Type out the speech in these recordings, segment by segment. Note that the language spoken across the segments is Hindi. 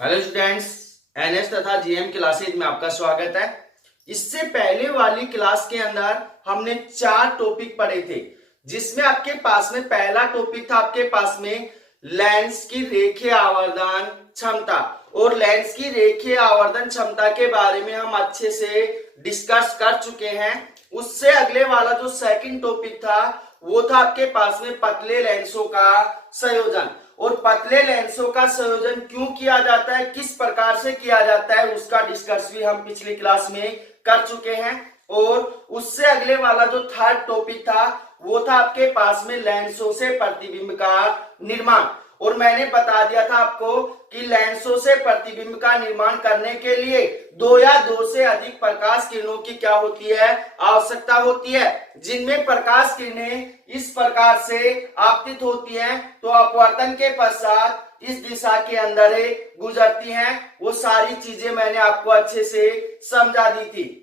हेलो स्टूडेंट्स, एनएस तथा जीएम क्लासेज में आपका स्वागत है। इससे पहले वाली क्लास के अंदर हमने 4 टॉपिक पढ़े थे, जिसमें आपके पास में पहला टॉपिक था आपके पास में लेंस की रेखीय आवर्धन क्षमता। और लेंस की रेखीय आवर्धन क्षमता के बारे में हम अच्छे से डिस्कस कर चुके हैं। उससे अगले वाला जो सेकंड टॉपिक था वो था आपके पास में पतले लेंसों का संयोजन। और पतले लेंसों का संयोजन क्यों किया जाता है, किस प्रकार से किया जाता है, उसका डिस्कस भी हम पिछली क्लास में कर चुके हैं। और उससे अगले वाला जो थर्ड टॉपिक था वो था आपके पास में लेंसों से प्रतिबिंब का निर्माण। और मैंने बता दिया था आपको कि लेंसों से प्रतिबिंब का निर्माण करने के लिए 2 या 2 से अधिक प्रकाश किरणों की क्या होती है, आवश्यकता होती है। जिनमें प्रकाश किरणें इस प्रकार से आपतित होती हैं तो अपवर्तन के पश्चात इस दिशा के अंदर ही गुजरती हैं। वो सारी चीजें मैंने आपको अच्छे से समझा दी थी।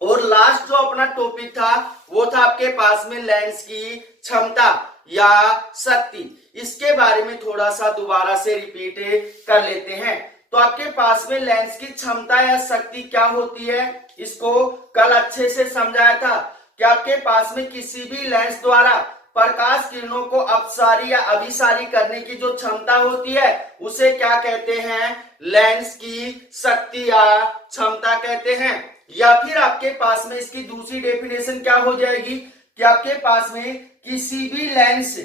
और लास्ट जो अपना टॉपिक था वो था आपके पास में लेंस की क्षमता या शक्ति। इसके बारे में थोड़ा सा दोबारा से रिपीट कर लेते हैं। तो आपके पास में लेंस की क्षमता या शक्ति क्या होती है, इसको कल अच्छे से समझाया था कि आपके पास में किसी भी लेंस द्वारा प्रकाश किरणों को अपसारी या अभिसारी करने की जो क्षमता होती है उसे क्या कहते हैं, लेंस की शक्ति या क्षमता कहते हैं। या फिर आपके पास में इसकी दूसरी डेफिनेशन क्या हो जाएगी कि आपके पास में किसी भी लेंस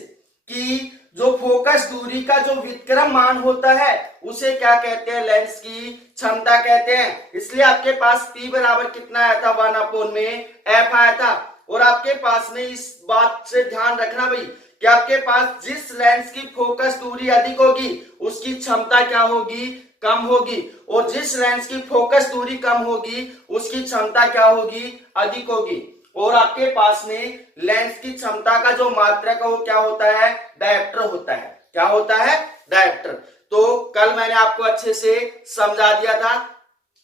की जो फोकस दूरी का जो व्युत्क्रम मान होता है उसे क्या कहते हैं, लेंस की क्षमता कहते हैं। इसलिए आपके पास P बराबर कितना आया था, 1/f आया था। और आपके पास में इस बात से ध्यान रखना भाई कि आपके पास जिस लेंस की फोकस दूरी अधिक होगी उसकी क्षमता क्या होगी, कम होगी। और जिस लेंस की फोकस दूरी कम होगी उसकी क्षमता क्या होगी, अधिक होगी। और आपके पास में लेंस की क्षमता का जो मात्रक है वो क्या होता है, डायप्टर होता है। क्या होता है, डायप्टर। तो कल मैंने आपको अच्छे से समझा दिया था।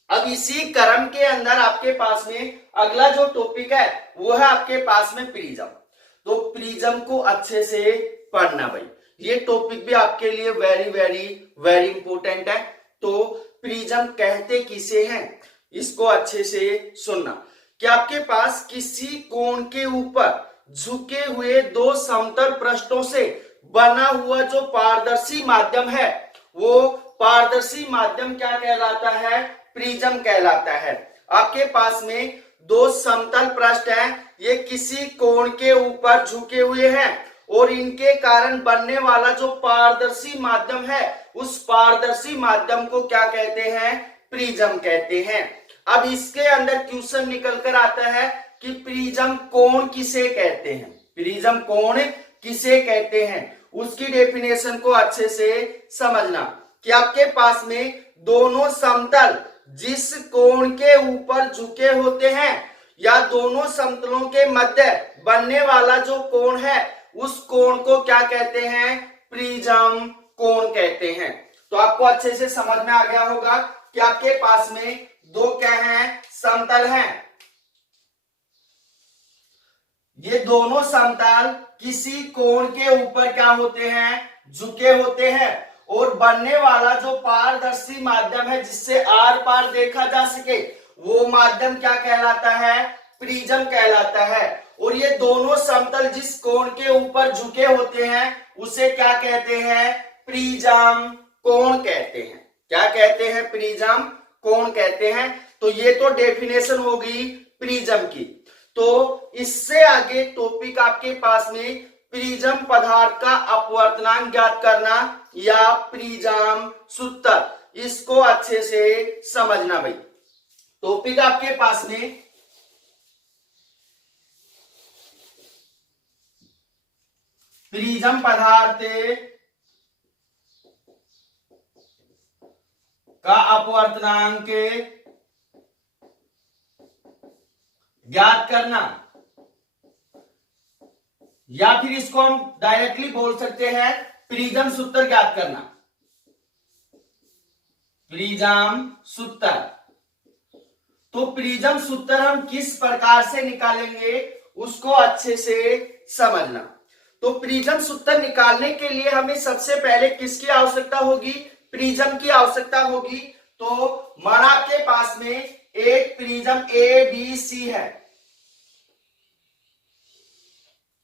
अब इसी क्रम के अंदर आपके पास में अगला जो टॉपिक है वो है आपके पास में प्रिज्म। तो प्रिज्म को अच्छे से पढ़ना भाई, ये टॉपिक भी आपके लिए वेरी वेरी वेरी इंपॉर्टेंट है। तो प्रिज्म कहते किसे हैं, इसको अच्छे से सुनना कि आपके पास किसी कोण के ऊपर झुके हुए 2 समतल पृष्ठों से बना हुआ जो पारदर्शी माध्यम है वो पारदर्शी माध्यम क्या कहलाता है, प्रिज्म कहलाता है। आपके पास में 2 समतल पृष्ठ हैं, ये किसी कोण के ऊपर झुके हुए हैं और इनके कारण बनने वाला जो पारदर्शी माध्यम है उस पारदर्शी माध्यम को क्या कहते हैं, प्रिज्म कहते हैं। अब इसके अंदर क्वेश्चन निकल कर आता है कि प्रिज्म कोण किसे कहते हैं, प्रिज्म कोण किसे कहते हैं, उसकी डेफिनेशन को अच्छे से समझना कि आपके पास में दोनों समतल जिस कोण के ऊपर झुके होते हैं या दोनों समतलों के मध्य बनने वाला जो कोण है उस कोण को क्या कहते हैं, प्रिज्म कोण कहते हैं। तो आपको अच्छे से समझ में आ गया होगा कि आपके पास में 2 क्या हैं, समतल हैं। ये दोनों समतल किसी कोण के ऊपर क्या होते हैं, झुके होते हैं। और बनने वाला जो पारदर्शी माध्यम है जिससे आर पार देखा जा सके वो माध्यम क्या कहलाता है, प्रिज्म कहलाता है। और ये दोनों समतल जिस कोण के ऊपर झुके होते हैं उसे क्या कहते हैं, प्रिज्म कोण कहते हैं। क्या कहते हैं, प्रिज्म कोण कहते हैं। तो ये तो डेफिनेशन होगी प्रिज्म की। तो इससे आगे टॉपिक आपके पास में प्रिज्म पदार्थ का अपवर्तनांक ज्ञात करना या प्रिज्म सूत्र, इसको अच्छे से समझना भाई। टॉपिक आपके पास में प्रिज्म पदार्थ का अपवर्तनांक ज्ञात करना, या फिर इसको हम डायरेक्टली बोल सकते हैं प्रिज्म सूत्र ज्ञात करना। प्रिज्म सूत्र, तो प्रिज्म सूत्र हम किस प्रकार से निकालेंगे उसको अच्छे से समझना। तो प्रिज्म सूत्र निकालने के लिए हमें सबसे पहले किसकी आवश्यकता होगी, प्रिज्म की आवश्यकता होगी। तो माना आपके पास में एक प्रिज्म ए बी सी है,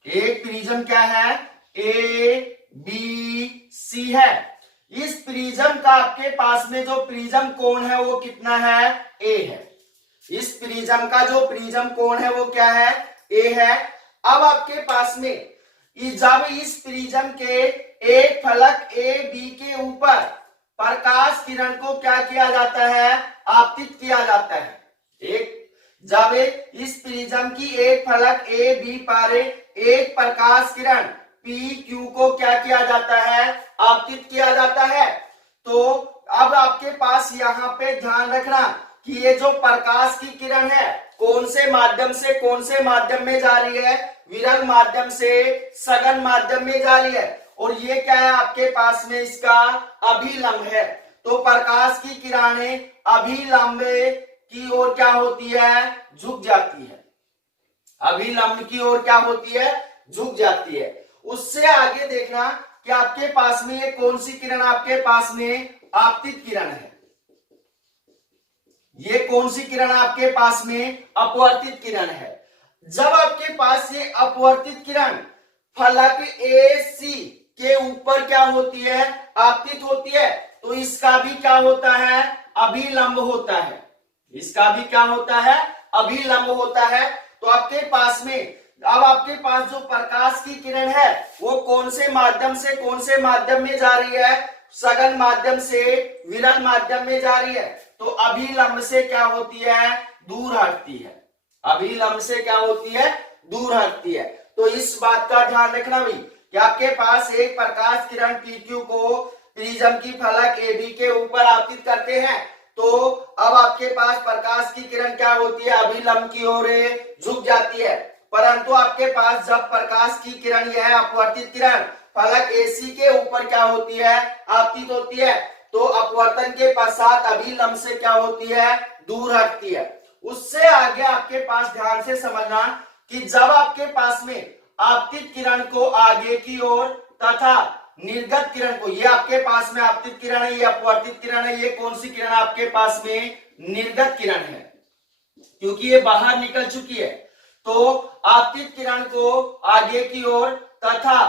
एक प्रिज्म क्या है, ए बी सी है। इस प्रिज्म का आपके पास में जो प्रिज्म कोण है वो कितना है, ए है। इस प्रिज्म का जो प्रिज्म कोण है वो क्या है, ए है। अब आपके पास में जब इस प्रिज्म के एक फलक ए बी के ऊपर प्रकाश किरण को क्या किया जाता है, आपतित किया जाता है। जब इस प्रिज्म की एक फलक ए बी पर एक प्रकाश किरण पी क्यू को क्या किया जाता है, आपतित किया जाता है। तो अब आपके पास यहाँ पे ध्यान रखना कि ये जो प्रकाश की किरण है कौन से माध्यम में जा रही है, विरल माध्यम से सघन माध्यम में जा रही है। और ये क्या है आपके पास में, इसका अभिलंब है। तो प्रकाश की किरणें अभिलंब की ओर क्या होती है, झुक जाती है। अभिलंब की ओर क्या होती है, झुक जाती है। उससे आगे देखना कि आपके पास में ये कौन सी किरण आपके पास में आपतित किरण है, ये कौन सी किरण आपके पास में अपवर्तित किरण है। जब आपके पास ये अपवर्तित किरण फलक ए सी के ऊपर क्या होती है, आपतित होती है, तो इसका भी क्या होता है, अभिलंब होता है। इसका भी क्या होता है, अभिलंब होता है। तो आपके पास में अब आपके पास जो प्रकाश की किरण है वो कौन से माध्यम में जा रही है, सघन माध्यम से विरल माध्यम में जा रही है। तो अभिलंब से क्या होती है, दूर हटती है। अभिलंब से क्या होती है, दूर हटती है। तो इस बात का ध्यान रखना भी कि आपके पास एक प्रकाश किरण PQ को प्रिज्म की फलक AB के ऊपर आपतित करते हैं। तो अब आपके पास प्रकाश की किरण क्या होती है, अभिलंब की ओर झुक जाती है। परंतु आपके पास जब प्रकाश की किरण यह अपवर्तित किरण फलक AC के ऊपर क्या होती है, आपतित होती है, तो अपवर्तन के पश्चात अभिलंब से क्या होती है, दूर हटती है। उससे आगे आपके पास ध्यान से समझना कि जब आपके पास में आपतित किरण को आगे की ओर तथा निर्गत किरण को, ये आपके पास में आपतित किरण है, ये अपवर्तित किरण है, ये कौन सी किरण आपके पास में निर्गत किरण है, क्योंकि ये बाहर निकल चुकी है। तो आपतित किरण को आगे की ओर तथा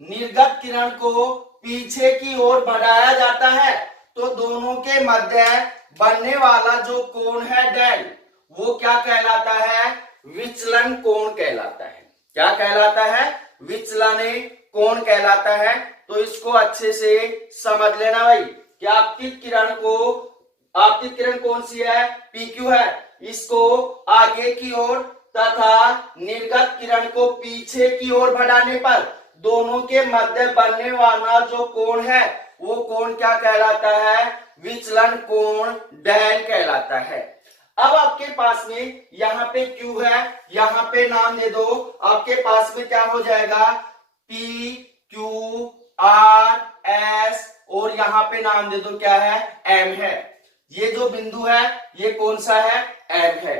निर्गत किरण को पीछे की ओर बढ़ाया जाता है। तो दोनों के मध्य बनने वाला जो कोण है डेल, वो क्या कहलाता है, विचलन कोण कहलाता है। क्या कहलाता है, विचलन कोण कहलाता है। तो इसको अच्छे से समझ लेना भाई कि आपतित किरण कौन सी है, PQ है, इसको आगे की ओर तथा निर्गत किरण को पीछे की ओर बढ़ाने पर दोनों के मध्य बनने वाला जो कोण है वो कोण क्या कहलाता है, विचलन कोण डेल कहलाता है। अब आपके पास में यहाँ पे Q है, यहाँ पे नाम दे दो, आपके पास में क्या हो जाएगा, P Q R S, और यहाँ पे नाम दे दो क्या है, M है। ये जो बिंदु है ये कौन सा है, M है।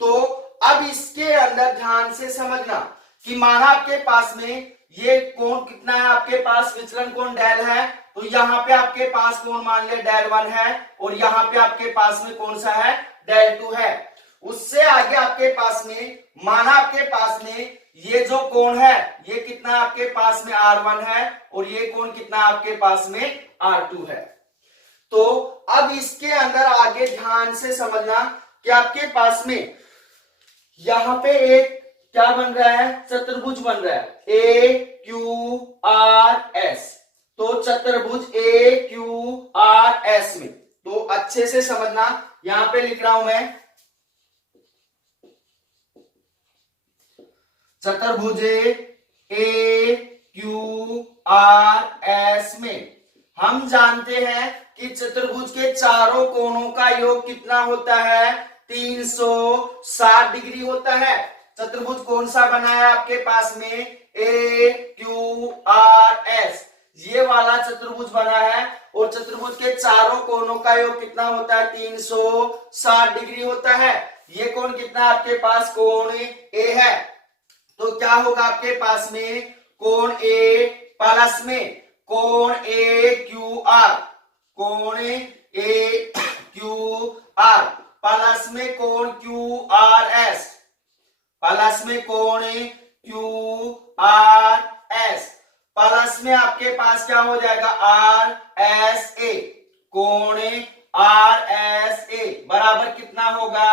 तो अब इसके अंदर ध्यान से समझना कि माना आपके पास में ये कोण कितना है, आपके पास विचलन कोण डेल है, तो यहाँ पे आपके पास कोण मान लिया डेल 1 है, और यहाँ पे आपके पास में कौन सा है, डेल 2 है। उससे आगे आपके पास में माना आपके पास में ये जो कोण है ये कितना आपके पास में R1 है, और ये कोण कितना आपके पास में R2 है। तो अब इसके अंदर आगे ध्यान से समझना कि आपके पास में यहाँ पे एक क्या बन रहा है, चतुर्भुज बन रहा है, AQRS। तो चतुर्भुज AQRS में, तो अच्छे से समझना, यहां पे लिख रहा हूं मैं, चतुर्भुज AQRS में हम जानते हैं कि चतुर्भुज के चारों कोणों का योग कितना होता है, 360 डिग्री होता है। चतुर्भुज कौन सा बना है आपके पास में, AQRS, ये वाला चतुर्भुज बना है, और चतुर्भुज के चारों कोणों का योग कितना होता है, 360 डिग्री होता है। ये कोण कितना आपके पास, कोण A है। तो क्या होगा आपके पास में, कोण A प्लस में कोण AQR, कोण ए क्यू आर प्लस में कोण क्यू आर एस, प्लस में कोण क्यू आर एस, प्लस में आपके पास क्या हो जाएगा आर एस ए, कोण आर एस ए बराबर कितना होगा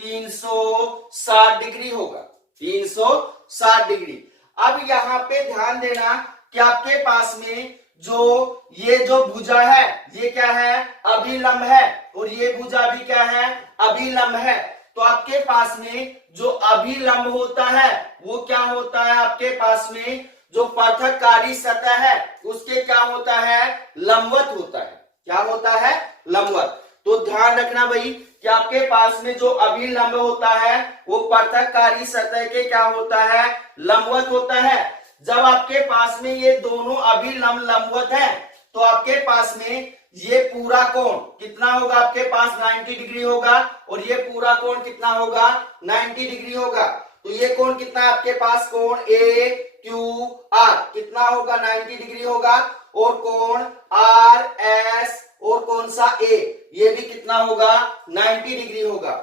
360 डिग्री होगा, 360 डिग्री। अब यहां पे ध्यान देना कि आपके पास में ये जो भुजा है ये क्या है अभिलंब है, और ये भुजा भी क्या है अभिलंब है। तो आपके पास में जो अभिलंब होता है वो क्या होता है, आपके पास में जो पृथककारी सतह है उसके क्या होता है लंबवत होता है, क्या होता है लंबवत। तो ध्यान रखना भाई कि आपके पास में जो अभिलंब होता है वो पृथककारी सतह के क्या होता है लंबवत होता है। जब आपके पास में ये दोनों अभिलंब लंबवत है तो आपके पास में ये पूरा कोण कितना होगा, आपके पास 90 डिग्री होगा, और ये पूरा कोण कितना होगा 90 डिग्री होगा। तो ये कोण कितना है आपके पास, कोण ए क्यू आर कितना होगा 90 डिग्री होगा, और कोण आर एस और कौन सा ए ये भी कितना होगा 90 डिग्री होगा।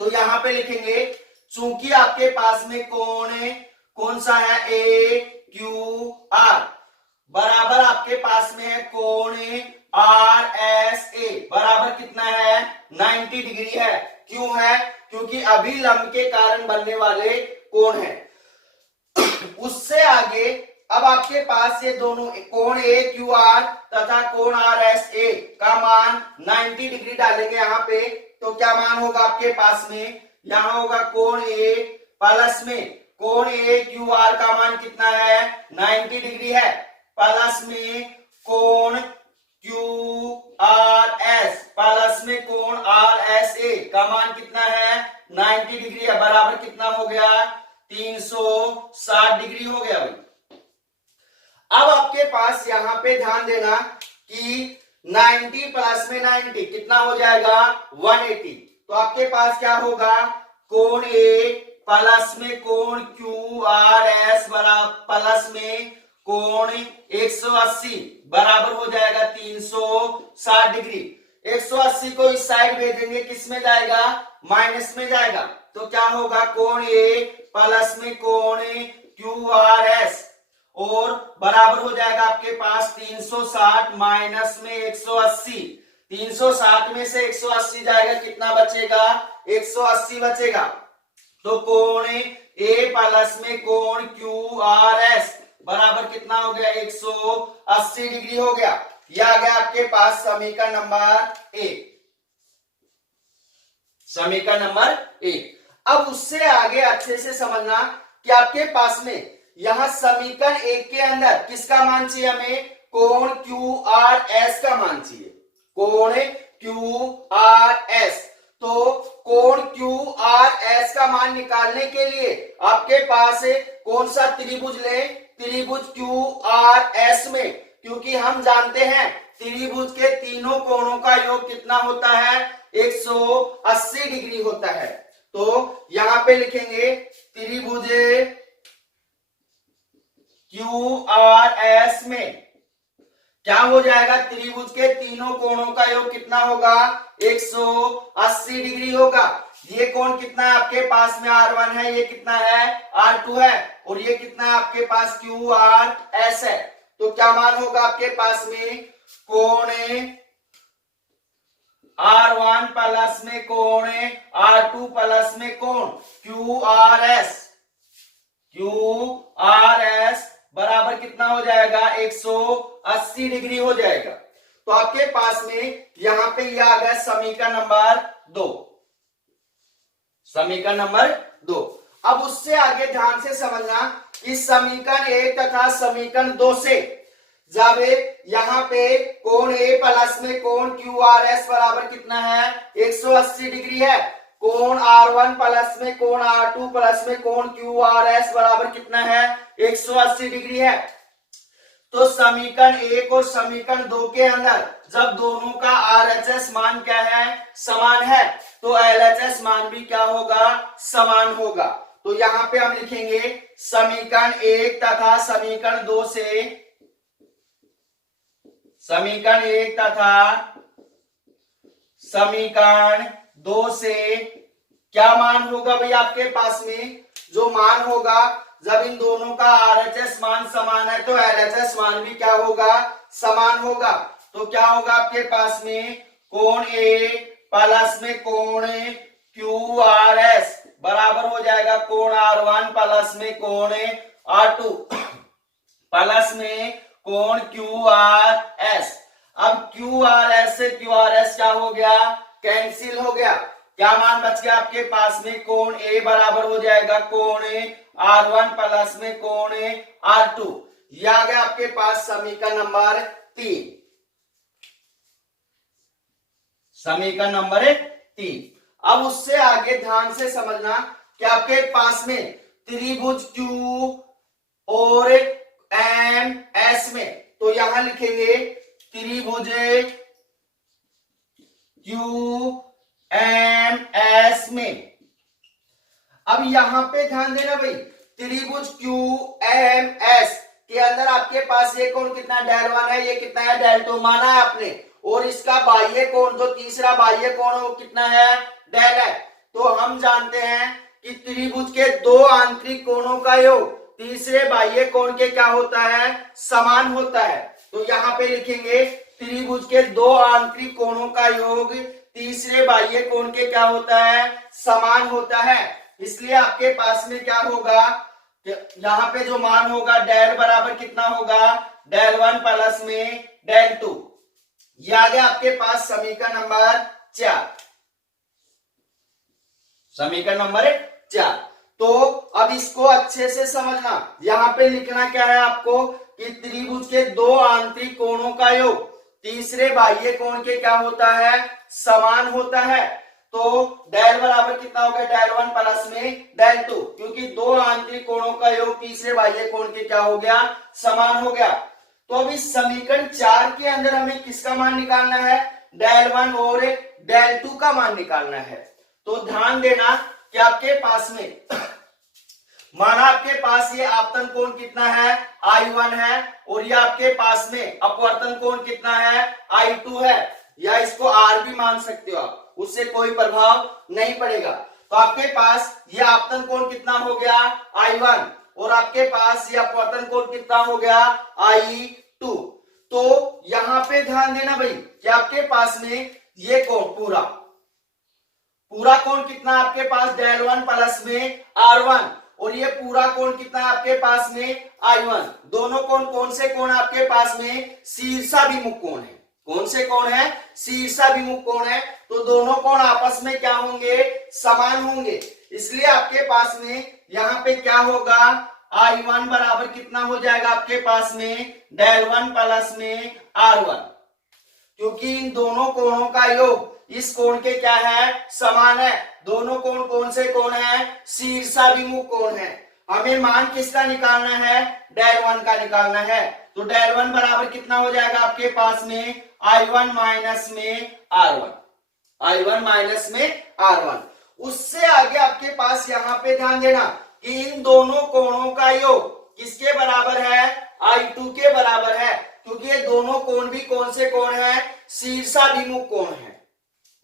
तो यहां पे लिखेंगे चूंकि आपके पास में कोण कौन सा है ए क्यू आर बराबर आपके पास में है कोण आर एस ए बराबर कितना है 90 डिग्री है। क्यों है, क्योंकि अभिलंब के कारण बनने वाले कोण है। उससे आगे अब आपके पास ये दोनों कोण ए क्यू आर तथा कोण आर एस ए का मान 90 डिग्री डालेंगे यहाँ पे, तो क्या मान होगा आपके पास में, यहाँ होगा कोण ए प्लस में कोण ए क्यू आर का मान कितना है 90 डिग्री है, प्लस में कोण क्यू आर एस प्लस में कोण आर एस ए का मान कितना है 90 डिग्री है, बराबर कितना हो गया 360 डिग्री हो गया भाई। अब आपके पास यहां पे ध्यान देना कि 90 प्लस में 90 कितना हो जाएगा 180। तो आपके पास क्या होगा कोण ए प्लस में कोण क्यू आर एस बराबर प्लस में कोण 180 बराबर हो जाएगा 360 डिग्री। 180 को इस साइड भेजेंगे किस में जाएगा माइनस में जाएगा, तो क्या होगा कोण ए प्लस में कोण क्यू आर एस और बराबर हो जाएगा आपके पास 360 माइनस में 180, 360 में से 180 जाएगा कितना बचेगा 180 बचेगा। तो कोण ए प्लस में कोण क्यू आर एस बराबर कितना हो गया 180 डिग्री हो गया। यह आ गया आपके पास समीकरण नंबर 1, समीकरण नंबर 1। अब उससे आगे अच्छे से समझना कि आपके पास में यहां समीकरण 1 के अंदर किसका मान चाहिए हमें, कोण क्यू आर एस का मान चाहिए, कोण क्यू आर एस। तो कोण क्यू आर एस का मान निकालने के लिए आपके पास कौन सा त्रिभुज लें, त्रिभुज क्यू आर एस में, क्योंकि हम जानते हैं त्रिभुज के तीनों कोणों का योग कितना होता है 180 डिग्री होता है। तो यहां पे लिखेंगे त्रिभुज क्यू आर एस में क्या हो जाएगा, त्रिभुज के तीनों कोणों का योग कितना होगा 180 डिग्री होगा। ये कोण कितना है आपके पास में R1 है, ये कितना है R2 है, और ये कितना है आपके पास क्यू आर एस है। तो क्या मान होगा आपके पास में कोण R1 प्लस में कोण R2 प्लस में कोण Q R S, Q R S बराबर कितना हो जाएगा 180 डिग्री हो जाएगा। तो आपके पास में यहां पे यह आ गया समीकरण नंबर 2, समीकरण नंबर 2। अब उससे आगे ध्यान से समझना कि समीकरण 1 तथा समीकरण 2 से जब यहां पे कोण ए प्लस में कोण क्यू आर एस बराबर कितना है 180 डिग्री है, कोण R1 प्लस में कोण R2 प्लस में कोण क्यू आर एस बराबर कितना है 180 डिग्री है। तो समीकरण 1 और समीकरण 2 के अंदर जब दोनों का RHS मान क्या है समान है, तो LHS मान भी क्या होगा समान होगा। तो यहां पे हम लिखेंगे समीकरण 1 तथा समीकरण 2 से समीकरण 1 तथा समीकरण 2 से क्या मान होगा भाई आपके पास में? जो मान होगा, जब इन दोनों का आरएचएस मान समान है तो एलएचएस मान भी क्या होगा? समान होगा। तो क्या होगा आपके पास में? कोण ए प्लस में कोण क्यू आर एस बराबर हो जाएगा कोण R1 प्लस में कोण R2 प्लस में कोण QRS। अब QRS से QRS क्या हो गया? कैंसिल हो गया। क्या मान बच गया आपके पास में? कोण A बराबर हो जाएगा कोण R1 प्लस में कोण R2। यह आ गया आपके पास समीकरण नंबर 3। समीकरण नंबर 3। अब उससे आगे ध्यान से समझना कि आपके पास में त्रिभुज Q और एम एस में, तो यहां लिखेंगे त्रिभुज Q एम एस में। अब यहां पे ध्यान देना भाई, त्रिभुज Q एम एस के अंदर आपके पास ये कोण कितना? डेल 1 है, ये कितना है? डेल 2 माना है आपने। और इसका बाह्य कोण, जो तीसरा बाह्य कोण है वो कितना है? डेल है। तो हम जानते हैं कि त्रिभुज के दो आंतरिक कोणों का योग तीसरे बाह्य कोण के क्या होता है? समान होता है। तो यहां पे लिखेंगे त्रिभुज के दो आंतरिक कोणों का योग तीसरे बाह्य कोण के क्या होता है? समान होता है। इसलिए आपके पास में क्या होगा? यहां पे जो मान होगा डेल बराबर कितना होगा? डेल 1 प्लस में डेल 2। यह आ गया आपके पास समीकरण नंबर 4। समीकरण नंबर 4। तो अब इसको अच्छे से समझना। यहां पे लिखना क्या है आपको कि त्रिभुज के दो आंतरिक कोणों का योग तीसरे बाह्य कोण के क्या होता है? समान होता है। तो डेल बराबर कितना हो गया? डेल 1 प्लस में डेल 2, क्योंकि दो आंतरिक कोणों का योग तीसरे बाह्य कोण के क्या हो गया? समान हो गया। तो अब इस समीकरण 4 के अंदर हमें किसका मान निकालना है? डेल 1 और डेल 2 का मान निकालना है। तो ध्यान देना कि आपके पास में माना आपके पास ये आपतन कोण कितना है? I1 है, और ये आपके पास में अपवर्तन कोण कितना है? I2 है, या इसको R भी मान सकते हो आप, उससे कोई प्रभाव नहीं पड़ेगा। तो आपके पास ये आपतन कोण कितना हो गया? I1, और आपके पास ये अपवर्तन कोण कितना हो गया? I2। तो यहां पे ध्यान देना भाई कि आपके पास में ये कोण पूरा कोण कितना आपके पास? डेल 1 प्लस में R1, और ये पूरा कोण कितना आपके पास में? I1। दोनों कोण कौन से कोण आपके पास में? शीर्षाभिमुख कोण है। कौन से कोण है? शीर्षाभिमुख कोण है। तो दोनों कोण आपस में क्या होंगे? समान होंगे। इसलिए आपके पास में यहां पे क्या होगा? I1 बराबर कितना हो जाएगा आपके पास में? डेल 1 प्लस में R1, क्योंकि इन दोनों कोणों का योग इस कोण के क्या है? समान है। दोनों कोण कौन से कोण है? शीर्षाभिमुख कोण है। हमें मान किसका निकालना है? डेल 1 का निकालना है। तो डेल 1 बराबर कितना हो जाएगा आपके पास में? I1 माइनस में R1। I1 माइनस में R1। उससे आगे आपके पास यहां पे ध्यान देना कि इन दोनों कोणों का योग किसके बराबर है? I2 के बराबर है, क्योंकि ये दोनों कोण भी कौन से कोण है? शीर्षाभिमुख कोण है।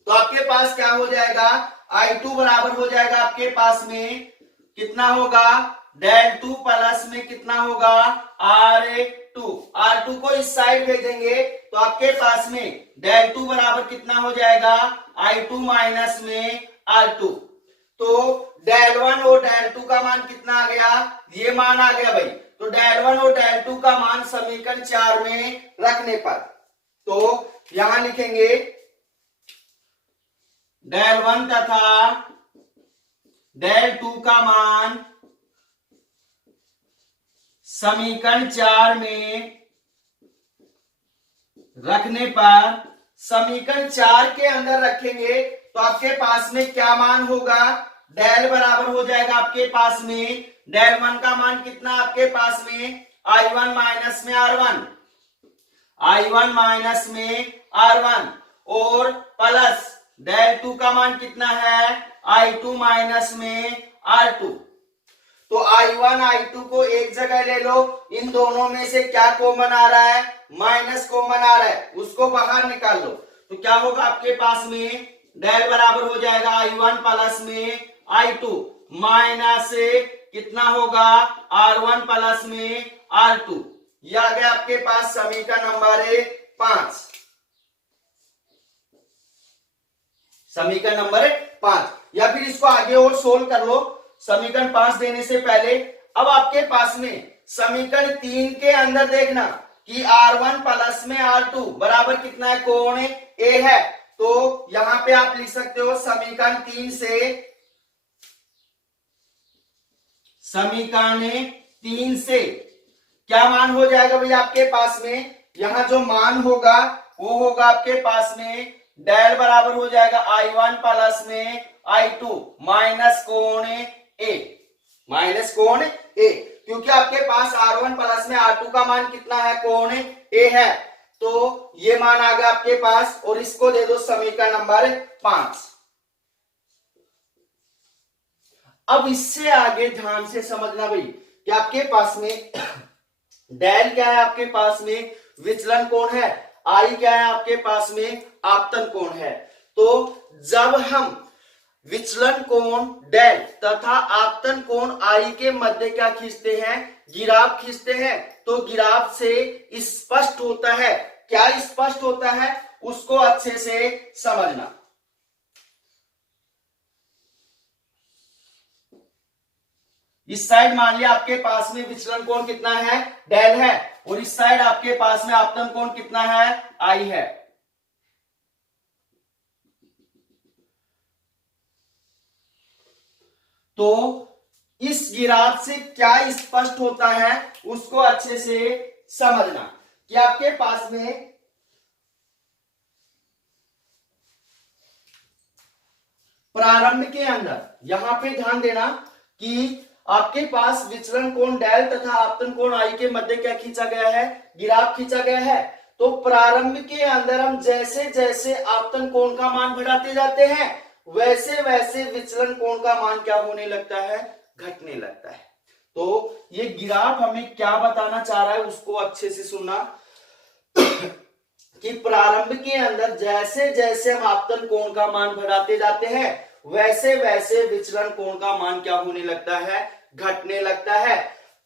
तो आपके पास क्या हो जाएगा? I2 बराबर हो जाएगा आपके पास में कितना होगा? डेल 2 प्लस में कितना होगा? R2। R2 को इस साइड भेजेंगे तो आपके पास में डेल 2 बराबर कितना हो जाएगा? I2 माइनस में R2। तो डेल 1 और डेल 2 का मान कितना आ गया? ये मान आ गया भाई। तो डेल 1 और डेल 2 का मान समीकरण 4 में रखने पर, तो यहां लिखेंगे डेल 1 तथा डेल 2 का मान समीकरण 4 में रखने पर, समीकरण 4 के अंदर रखेंगे तो आपके पास में क्या मान होगा? डेल बराबर हो जाएगा आपके पास में डेल 1 का मान कितना आपके पास में? I1 माइनस में R1। I1 माइनस में R1 और प्लस डेल 2 का मान कितना है? I2 माइनस में R2। तो I1 I2 को एक जगह ले लो, इन दोनों में से क्या कॉमन आ रहा है, माइनस कॉमन आ रहा है, उसको बाहर निकाल लो। तो क्या होगा आपके पास में, डेल बराबर हो जाएगा I1 प्लस में I2 माइनस कितना होगा R1 प्लस में R2। यह आ गया आपके पास समीकरण नंबर 5, समीकरण नंबर 5। या फिर इसको आगे और सोल्व कर लो समीकरण 5 देने से पहले। अब आपके पास में समीकरण 3 के अंदर देखना कि R1 प्लस में R2 बराबर कितना है, कोण A है। तो यहां पे आप लिख सकते हो समीकरण 3 से, समीकरण 3 से क्या मान हो जाएगा भाई आपके पास में, यहां जो मान होगा वो होगा आपके पास में डेल बराबर हो जाएगा I1 प्लस में I2 माइनस कोण A, माइनस कोण A, क्योंकि आपके पास R1 प्लस में R2 का मान कितना है, कोण A है। तो ये मान आ गया आपके पास, और इसको दे दो समीकरण नंबर 5। अब इससे आगे ध्यान से समझना भाई कि आपके पास में डेल क्या है, आपके पास में विचलन कोण है, आई क्या है आपके पास में आपतन कोण है। तो जब हम विचलन कोण डेल तथा आपतन कोण आई के मध्य क्या खींचते हैं, गिराफ खींचते हैं, तो गिराफ से स्पष्ट होता है, क्या स्पष्ट होता है उसको अच्छे से समझना। इस साइड मान लिया आपके पास में विचलन कोण कितना है, डेल है, और इस साइड आपके पास में आपतन कोण कितना है, आई है। तो इस गिराफ से क्या स्पष्ट होता है उसको अच्छे से समझना कि आपके पास में प्रारंभ के अंदर, यहां पे ध्यान देना कि आपके पास विचलन कोण डेल तथा आपतन कोण आई के मध्य क्या खींचा गया है, गिराफ खींचा गया है। तो प्रारंभ के अंदर हम जैसे जैसे आपतन कोण का मान बढ़ाते जाते हैं, वैसे वैसे विचलन कोण का मान क्या होने लगता है, घटने लगता है। तो ये गिराफ हमें क्या बताना चाह रहा है उसको अच्छे से सुनना कि प्रारंभ के अंदर जैसे जैसे हम आपतन कोण का मान बढ़ाते जाते हैं, वैसे वैसे विचलन कोण का मान क्या होने लगता है, घटने लगता है।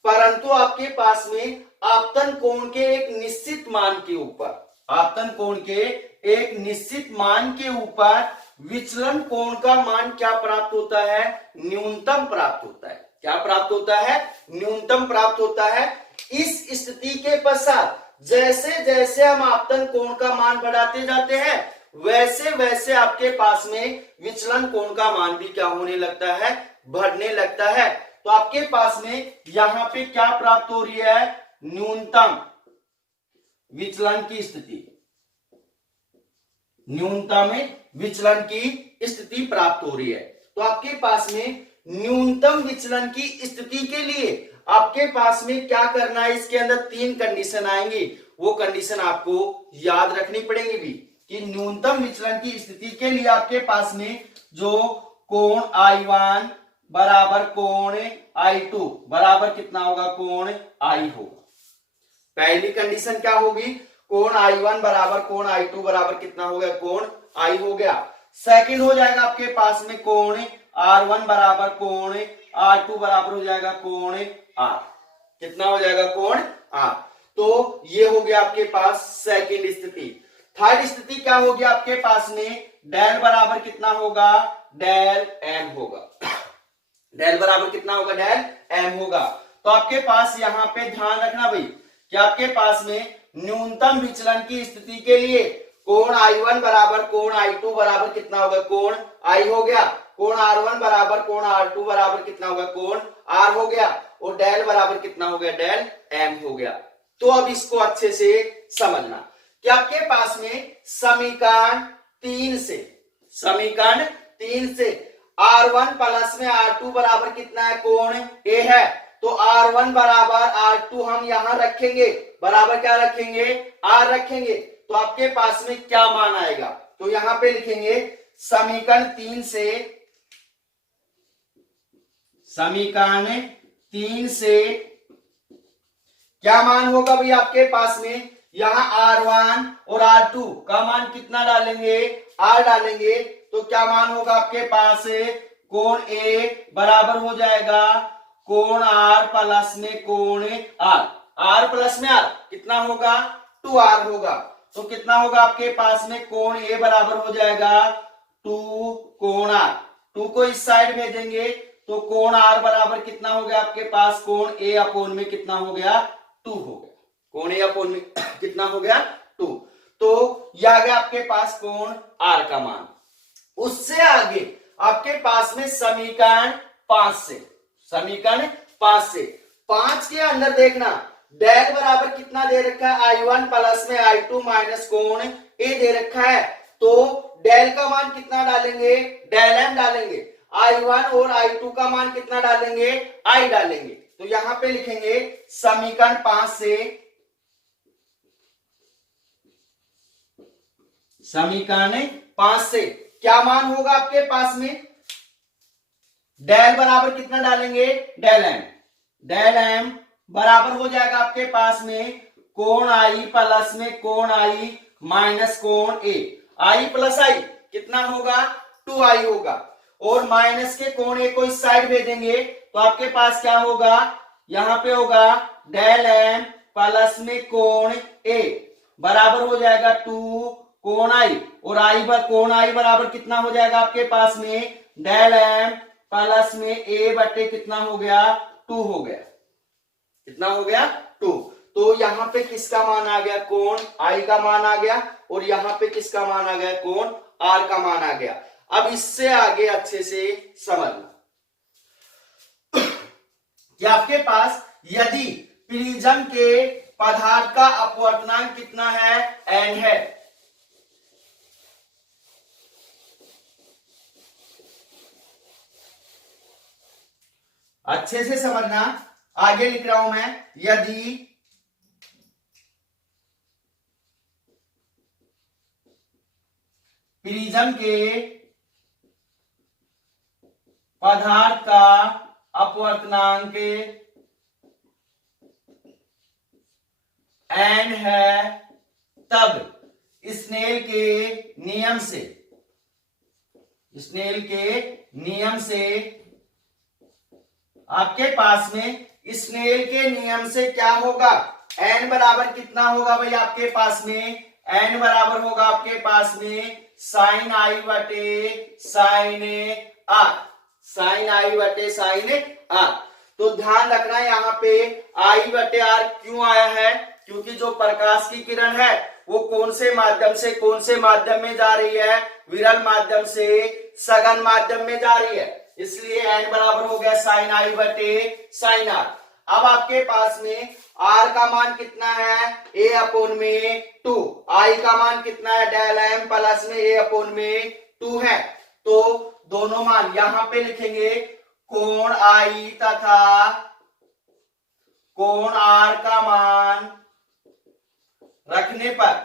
परंतु आपके पास में आपतन कोण के एक निश्चित मान के ऊपर, आपतन कोण के एक निश्चित मान के ऊपर विचलन कोण का मान क्या प्राप्त होता है, न्यूनतम प्राप्त होता है। क्या प्राप्त होता है, न्यूनतम प्राप्त होता है। इस स्थिति के पश्चात जैसे जैसे हम आपतन कोण का मान बढ़ाते जाते हैं, वैसे वैसे आपके पास में विचलन कोण का मान भी क्या होने लगता है, बढ़ने लगता है। तो आपके पास में यहां पे क्या प्राप्त हो रही है, न्यूनतम विचलन की स्थिति, न्यूनतम विचलन की स्थिति प्राप्त हो रही है। तो आपके पास में न्यूनतम विचलन की स्थिति के लिए आपके पास में क्या करना है, इसके अंदर 3 कंडीशन आएंगी, वो कंडीशन आपको याद रखनी पड़ेंगी भी कि न्यूनतम विचलन की स्थिति के लिए आपके पास में जो कोण I1 बराबर कोण I2 बराबर कितना होगा, कोण I होगा। पहली कंडीशन क्या होगी, कोण I1 बराबर कोण I2 बराबर कितना हो गया, कोण I हो गया। सेकंड हो जाएगा आपके पास में कोण R1 बराबर कोण R2 बराबर हो जाएगा कोण R, कितना हो जाएगा, कोण R। तो ये हो गया आपके पास सेकंड स्थिति। थर्ड स्थिति क्या होगी आपके पास में, डेल बराबर कितना होगा, डेल m होगा। डेल बराबर कितना होगा, डेल m होगा। तो आपके पास यहां पे ध्यान रखना भाई कि आपके पास में न्यूनतम विचलन की स्थिति के लिए कोण I1 बराबर कोण I2 बराबर कितना होगा, कोण I हो गया। कोण R1 बराबर कोण R2 बराबर कितना होगा, कोण R हो गया। और डेल बराबर कितना हो गया, डेल m हो गया। तो अब इसको अच्छे से समझना कि आपके पास में समीकरण 3 से, समीकरण 3 से R1 प्लस में R2 बराबर कितना है, कोण A है। तो R1 बराबर R2 हम यहां रखेंगे, बराबर क्या रखेंगे, R रखेंगे। तो आपके पास में क्या मान आएगा, तो यहां पे लिखेंगे समीकरण 3 से, समीकरण 3 से क्या मान होगा भाई आपके पास में, यहां R1 और R2 का मान कितना डालेंगे, R डालेंगे, तो क्या मान होगा आपके पास, कोण A बराबर हो जाएगा कोण R प्लस में कोण R, R प्लस में R कितना होगा, 2R होगा। तो कितना होगा आपके पास में, कोण A बराबर हो जाएगा 2 कोण R, 2 को इस साइड भेजेंगे तो कोण R बराबर कितना हो गया आपके पास, कोण A अपोन में कितना हो गया, 2 हो गया, कोण A अपोन में कितना हो गया, 2। तो यह आ गया आपके पास कोण R का मान। उससे आगे आपके पास में समीकरण 5 से, समीकरण 5 से 5 के अंदर देखना, डेल बराबर कितना दे रखा है, I1 प्लस में I2 माइनस कोण A दे रखा है। तो डेल का मान कितना डालेंगे, डेल M डालेंगे, I1 और I2 का मान कितना डालेंगे, I डालेंगे। तो यहां पे लिखेंगे समीकरण 5 से, समीकरण 5 से क्या मान होगा आपके पास में, डेल बराबर कितना डालेंगे, डेल M, डेल M बराबर हो जाएगा आपके पास में कोण I प्लस में कोण I माइनस कोण A, I प्लस I कितना होगा, 2I होगा, और माइनस के कोण A को इस साइड भेजेंगे तो आपके पास क्या होगा, यहां पे होगा डेल M प्लस में कोण A बराबर हो जाएगा 2 कोण I, और कोण I बराबर कितना हो जाएगा आपके पास में, डेल M प्लस में A बटे कितना हो गया, 2 हो गया, कितना हो गया, 2। तो यहां पे किसका मान आ गया, कोण I का मान आ गया, और यहां पे किसका मान आ गया, कोण R का मान आ गया। अब इससे आगे अच्छे से समझना कि आपके पास यदि प्रिज्म के पदार्थ का अपवर्तनांक कितना है, n है, अच्छे से समझना, आगे लिख रहा हूं मैं, यदि प्रिज्म के पदार्थ का अपवर्तनांक n है, तब स्नेल के नियम से, स्नेल के नियम से आपके पास में, स्नेल के नियम से क्या होगा, n बराबर कितना होगा भाई आपके पास में, n बराबर होगा आपके पास में साइन I बटे साइन R, साइन I बटे साइन R। तो ध्यान रखना यहाँ पे I बटे R क्यों आया है, क्योंकि जो प्रकाश की किरण है वो कौन से माध्यम से कौन से माध्यम में जा रही है, विरल माध्यम से सघन माध्यम में जा रही है, इसलिए n बराबर हो गया साइन I बटे साइन R। अब आपके पास में R का मान कितना है, A अपोन में 2, I का मान कितना है, डेल M प्लस में A अपोन में 2 है। तो दोनों मान यहां पे लिखेंगे, कोण I तथा कोण R का मान रखने पर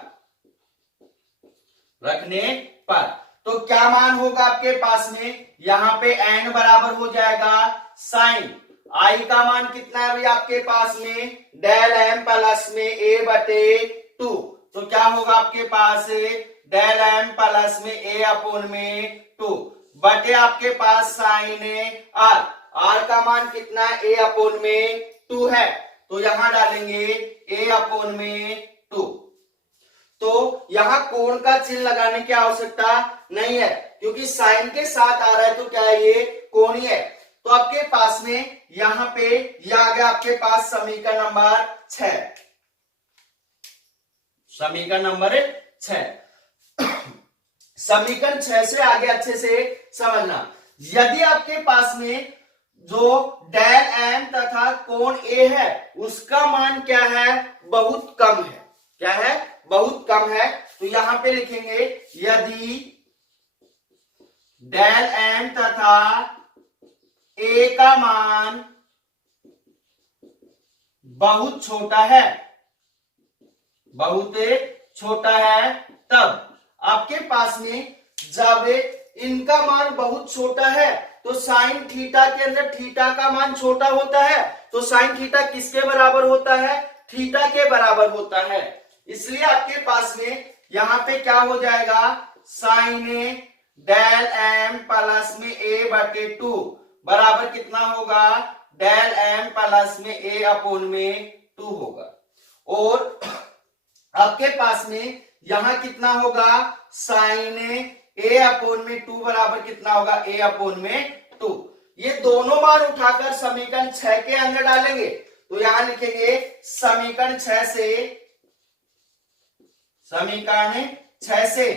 तो क्या मान होगा आपके पास में, यहां पे n बराबर हो जाएगा साइन I का मान कितना है भाई आपके पास में, डेल M प्लस में A बटे 2। तो क्या होगा आपके पास, डेल M प्लस में A अपोन में 2 बटे आपके पास साइन R, R का मान कितना है, A अपोन में 2 है, तो यहां डालेंगे A अपोन में 2। तो यहां कोण का चिन्ह लगाने की आवश्यकता नहीं है, क्योंकि साइन के साथ आ रहा है, तो क्या है, ये कोणीय है। तो आपके पास में यहां पे यह आ गया आपके पास समीकरण नंबर 6, समीकरण नंबर 6। समीकरण 6 से आगे अच्छे से समझना, यदि आपके पास में जो डेल M तथा कोण A है उसका मान क्या है, बहुत कम है, क्या है, बहुत कम है, तो यहां पे लिखेंगे यदि डेल M तथा A का मान बहुत छोटा है, बहुत छोटा है, तब आपके पास में जब इनका मान बहुत छोटा है तो साइन थीटा के अंदर थीटा का मान छोटा होता है, तो साइन थीटा किसके बराबर होता है, थीटा के बराबर होता है। इसलिए आपके पास में यहां पे क्या हो जाएगा, साइन ए डेल एम प्लस में ए बटे 2 बराबर कितना होगा, डेल एम प्लस में ए अपोन में 2 होगा। और आपके पास में यहां कितना होगा, साइन ए अपोन में 2 बराबर कितना होगा, ए अपोन में 2। ये दोनों मान उठाकर समीकरण 6 के अंदर डालेंगे, तो यहां लिखेंगे समीकरण 6 से, समीकरण 6 से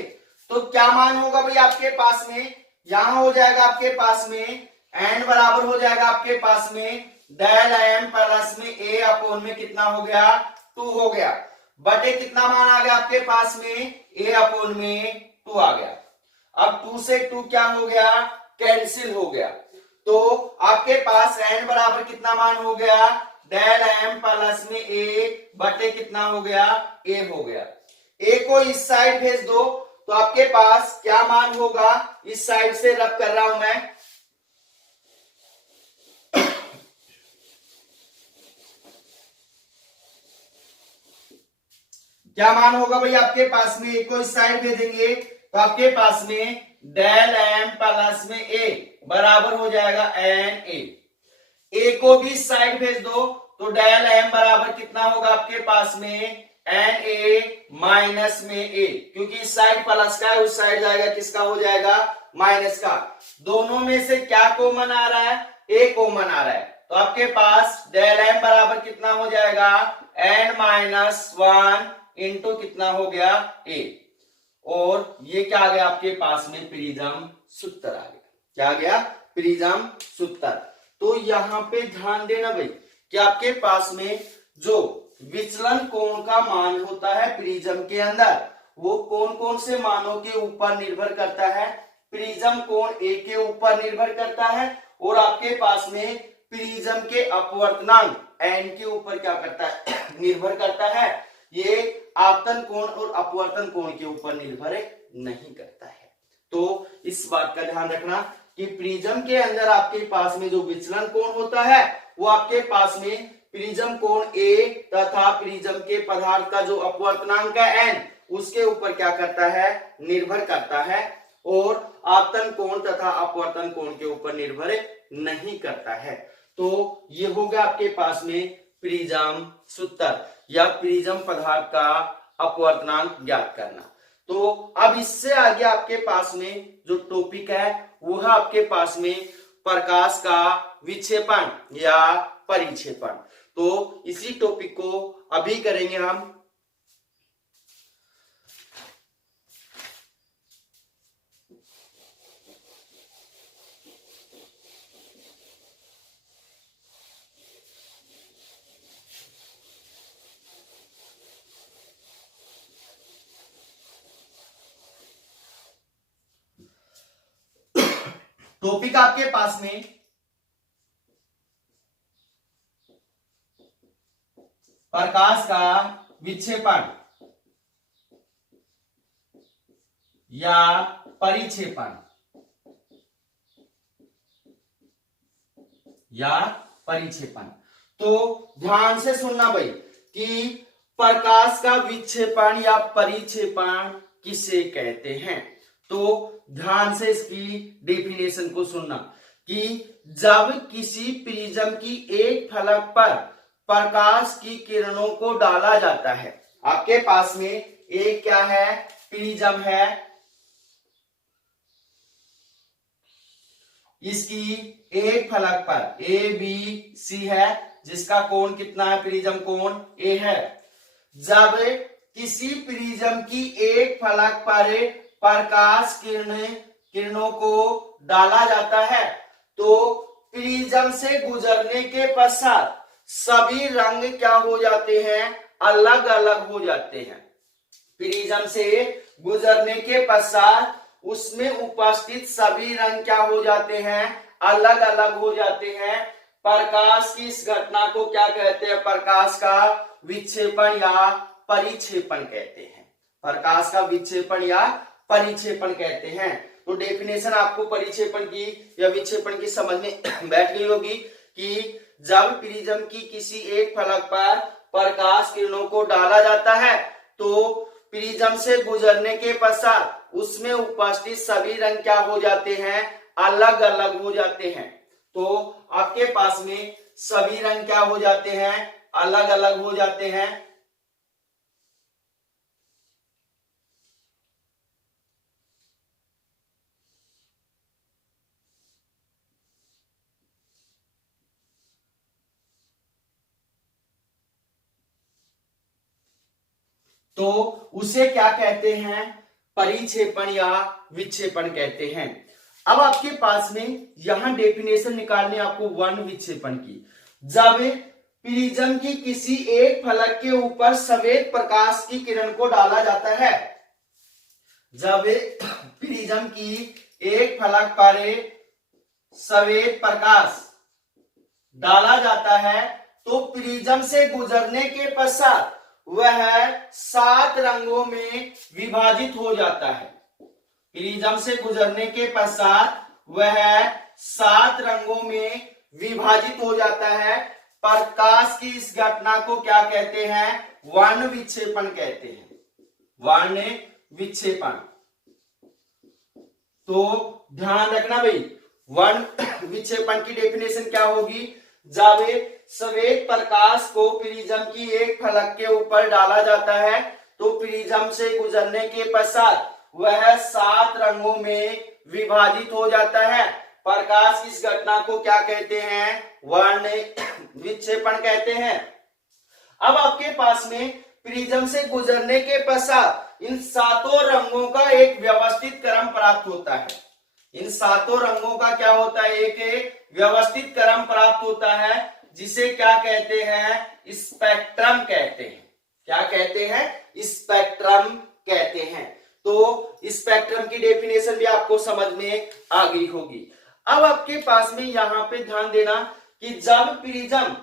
तो क्या मान होगा भाई आपके पास में, यहां हो जाएगा आपके पास में एन बराबर हो जाएगा आपके पास में डेल एम प्लस में ए अपोन में कितना हो गया, 2 हो गया, बटे कितना मान आ गया आपके पास में, ए अपोन में 2 आ गया। अब 2 से 2 क्या हो गया, कैंसिल हो गया, तो आपके पास एन बराबर कितना मान हो गया, डेल एम प्लस में ए बटे कितना हो गया, ए हो गया। ए को इस साइड भेज दो तो आपके पास क्या मान होगा, इस साइड से रब कर रहा हूं मैं, क्या मान होगा भाई आपके पास में, ए को इस साइड भेजेंगे तो आपके पास में डेल एम प्लस में ए बराबर हो जाएगा एन ए। ए को भी इस साइड भेज दो तो डेल एम बराबर कितना होगा आपके पास में, एन ए माइनस में ए, क्योंकि इस साइड प्लस का है, उस साइड जाएगा किसका हो जाएगा, माइनस का। दोनों में से क्या कॉमन आ रहा है, ए कॉमन आ रहा है, तो आपके पास डेल एम बराबर कितना हो जाएगा, एन माइनस 1 इंटू कितना हो गया, ए। और ये क्या आ गया आपके पास में, प्रिज्म सूत्र आ गया, क्या आ गया, प्रिज्म सूत्र। तो यहां पे ध्यान देना भाई कि आपके पास में जो विचलन कोण का मान होता है प्रिज्म के अंदर, वो कौन कौन से मानों के ऊपर निर्भर करता है, प्रिज्म कोण ए के ऊपर निर्भर करता है, और आपके पास में प्रिज्म के अपवर्तनांक एन के ऊपर क्या करता है, निर्भर करता है। ये आपतन कोण और अपवर्तन कोण के ऊपर निर्भर नहीं करता है। तो इस बात का ध्यान रखना कि प्रिज्म के अंदर आपके पास में जो विचलन कोण होता है वो आपके पास में प्रिज्म कोण ए तथा प्रिज्म के पदार्थ का जो अपवर्तनांक है एन, उसके ऊपर क्या करता है, निर्भर करता है, और आपतन कोण तथा अपवर्तन कोण के ऊपर निर्भर नहीं करता है। तो ये हो गया आपके पास में प्रिज्म सूत्र या प्रिज्म पदार्थ का अपवर्तनांक ज्ञात करना। तो अब इससे आगे आपके पास में जो टॉपिक है वो है आपके पास में प्रकाश का विक्षेपण या परिक्षेपण। तो इसी टॉपिक को अभी करेंगे हम। टॉपिक आपके पास में प्रकाश का विक्षेपण या परिक्षेपण या परिक्षेपण। तो ध्यान से सुनना भाई कि प्रकाश का विक्षेपण या परिक्षेपण किसे कहते हैं। तो ध्यान से इसकी डेफिनेशन को सुनना कि जब किसी प्रिज्म की एक फलक पर प्रकाश की किरणों को डाला जाता है, आपके पास में एक क्या है, प्रिज्म है, इसकी एक फलक पर ए बी सी है जिसका कोण कितना है, प्रिज्म कोण ए है। जब किसी प्रिज्म की एक फलक पर प्रकाश किरणों को डाला जाता है तो प्रिज्म से गुजरने के पश्चात सभी रंग क्या हो जाते हैं, अलग अलग हो जाते हैं। प्रिज्म से गुजरने के पश्चात उसमें उपस्थित सभी रंग क्या हो जाते हैं, अलग अलग हो जाते हैं। प्रकाश की इस घटना को क्या कहते हैं, प्रकाश का विक्षेपण या परिक्षेपण कहते हैं। प्रकाश का विक्षेपण या परिक्षेपण कहते हैं। तो डेफिनेशन आपको परिक्षेपण की या विक्षेपण की समझ में बैठ गई होगी कि जब प्रिज्म की किसी एक फलक पर प्रकाश किरणों को डाला जाता है तो प्रिज्म से गुजरने के पश्चात उसमें उपस्थित सभी रंग क्या हो जाते हैं, अलग अलग हो जाते हैं। तो आपके पास में सभी रंग क्या हो जाते हैं, अलग अलग हो जाते हैं। तो उसे क्या कहते हैं, परिक्षेपण या विक्षेपण कहते हैं। अब आपके पास में यहां डेफिनेशन निकालने आपको वर्ण विक्षेपण की। जब प्रिज्म की किसी एक फलक के ऊपर सफेद प्रकाश की किरण को डाला जाता है, जब प्रिज्म की एक फलक पर सफेद प्रकाश डाला जाता है तो प्रिज्म से गुजरने के पश्चात वह 7 रंगों में विभाजित हो जाता है। प्रिज्म से गुजरने के पश्चात वह 7 रंगों में विभाजित हो जाता है। प्रकाश की इस घटना को क्या कहते हैं, वर्ण विक्षेपण कहते हैं, वर्ण विक्षेपण। तो ध्यान रखना भाई, वर्ण विक्षेपण की डेफिनेशन क्या होगी, जब सफेद प्रकाश को प्रिज्म की एक फलक के ऊपर डाला जाता है तो प्रिज्म से गुजरने के पश्चात वह 7 रंगों में विभाजित हो जाता है। प्रकाश की इस घटना को क्या कहते हैं, वर्ण विक्षेपण कहते हैं। अब आपके पास में प्रिज्म से गुजरने के पश्चात इन 7 रंगों का एक व्यवस्थित क्रम प्राप्त होता है। इन 7 रंगों का क्या होता है, एक व्यवस्थित क्रम प्राप्त होता है, जिसे क्या कहते हैं, स्पेक्ट्रम कहते हैं। क्या कहते हैं, स्पेक्ट्रम कहते हैं। तो स्पेक्ट्रम की डेफिनेशन भी आपको समझ में आ गई होगी। अब आपके पास में यहां पे ध्यान देना कि जब प्रिज्म,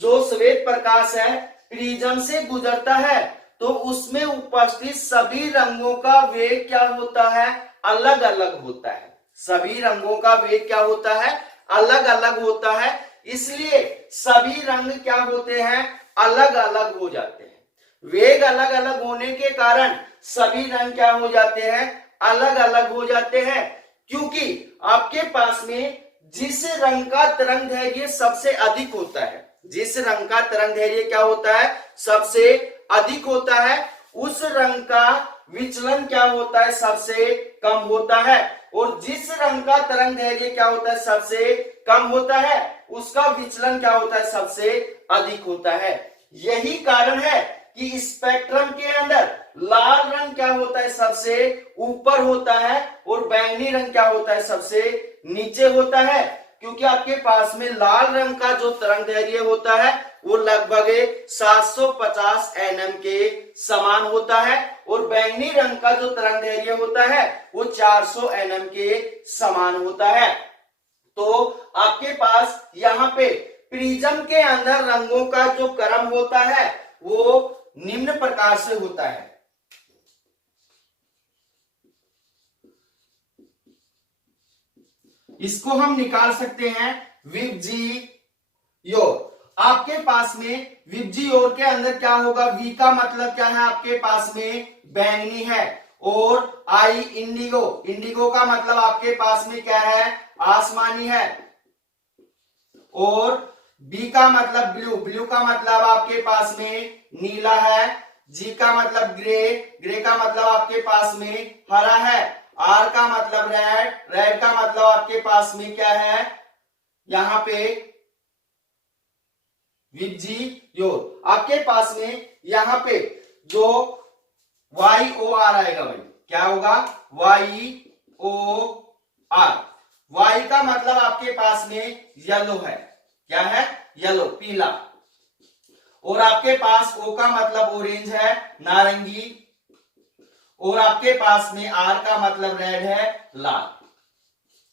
जो श्वेत प्रकाश है, प्रिज्म से गुजरता है तो उसमें उपस्थित सभी रंगों का वेग क्या होता है, अलग अलग होता है। सभी रंगों का वेग क्या होता है, अलग अलग होता है। इसलिए सभी रंग क्या होते हैं, अलग अलग हो जाते हैं। वेग अलग अलग होने के कारण सभी रंग क्या हो जाते हैं, अलग अलग हो जाते हैं। क्योंकि आपके पास में जिस रंग का तरंग दैर्घ्य सबसे अधिक होता है, जिस रंग का तरंग दैर्घ्य क्या होता है, सबसे अधिक होता है, उस रंग का विचलन क्या होता है, सबसे कम होता है। और जिस रंग का तरंग दैर्घ्य क्या होता है, सबसे कम होता है, उसका विचलन क्या होता है, सबसे अधिक होता है। यही कारण है कि स्पेक्ट्रम के अंदर लाल रंग क्या होता है, सबसे ऊपर होता है, और बैंगनी रंग क्या होता है, सबसे नीचे होता है। क्योंकि आपके पास में लाल रंग का जो तरंग दैर्घ्य होता है वो लगभग 750 nm के समान होता है, और बैंगनी रंग का जो तरंग दैर्घ्य होता है वो 400 nm के समान होता है। तो आपके पास यहाँ पे प्रिज्म के अंदर रंगों का जो क्रम होता है वो निम्न प्रकार से होता है। इसको हम निकाल सकते हैं विबजियोर। आपके पास में विबजियोर के अंदर क्या होगा, वी का मतलब क्या है, आपके पास में बैंगनी है, और आई इंडिगो, इंडिगो का मतलब आपके पास में क्या है, आसमानी है, और बी का मतलब ब्लू, ब्लू का मतलब आपके पास में नीला है, जी का मतलब ग्रे, ग्रे का मतलब आपके पास में हरा है, आर का मतलब रेड, रेड का मतलब आपके पास में क्या है, यहां पे विबजियोर। आपके पास में यहां पे जो YOR आएगा भाई, क्या होगा, YOR। Y का मतलब आपके पास में येलो है, क्या है, येलो, पीला, और आपके पास O का मतलब ऑरेंज है, नारंगी, और आपके पास में R का मतलब रेड है, लाल,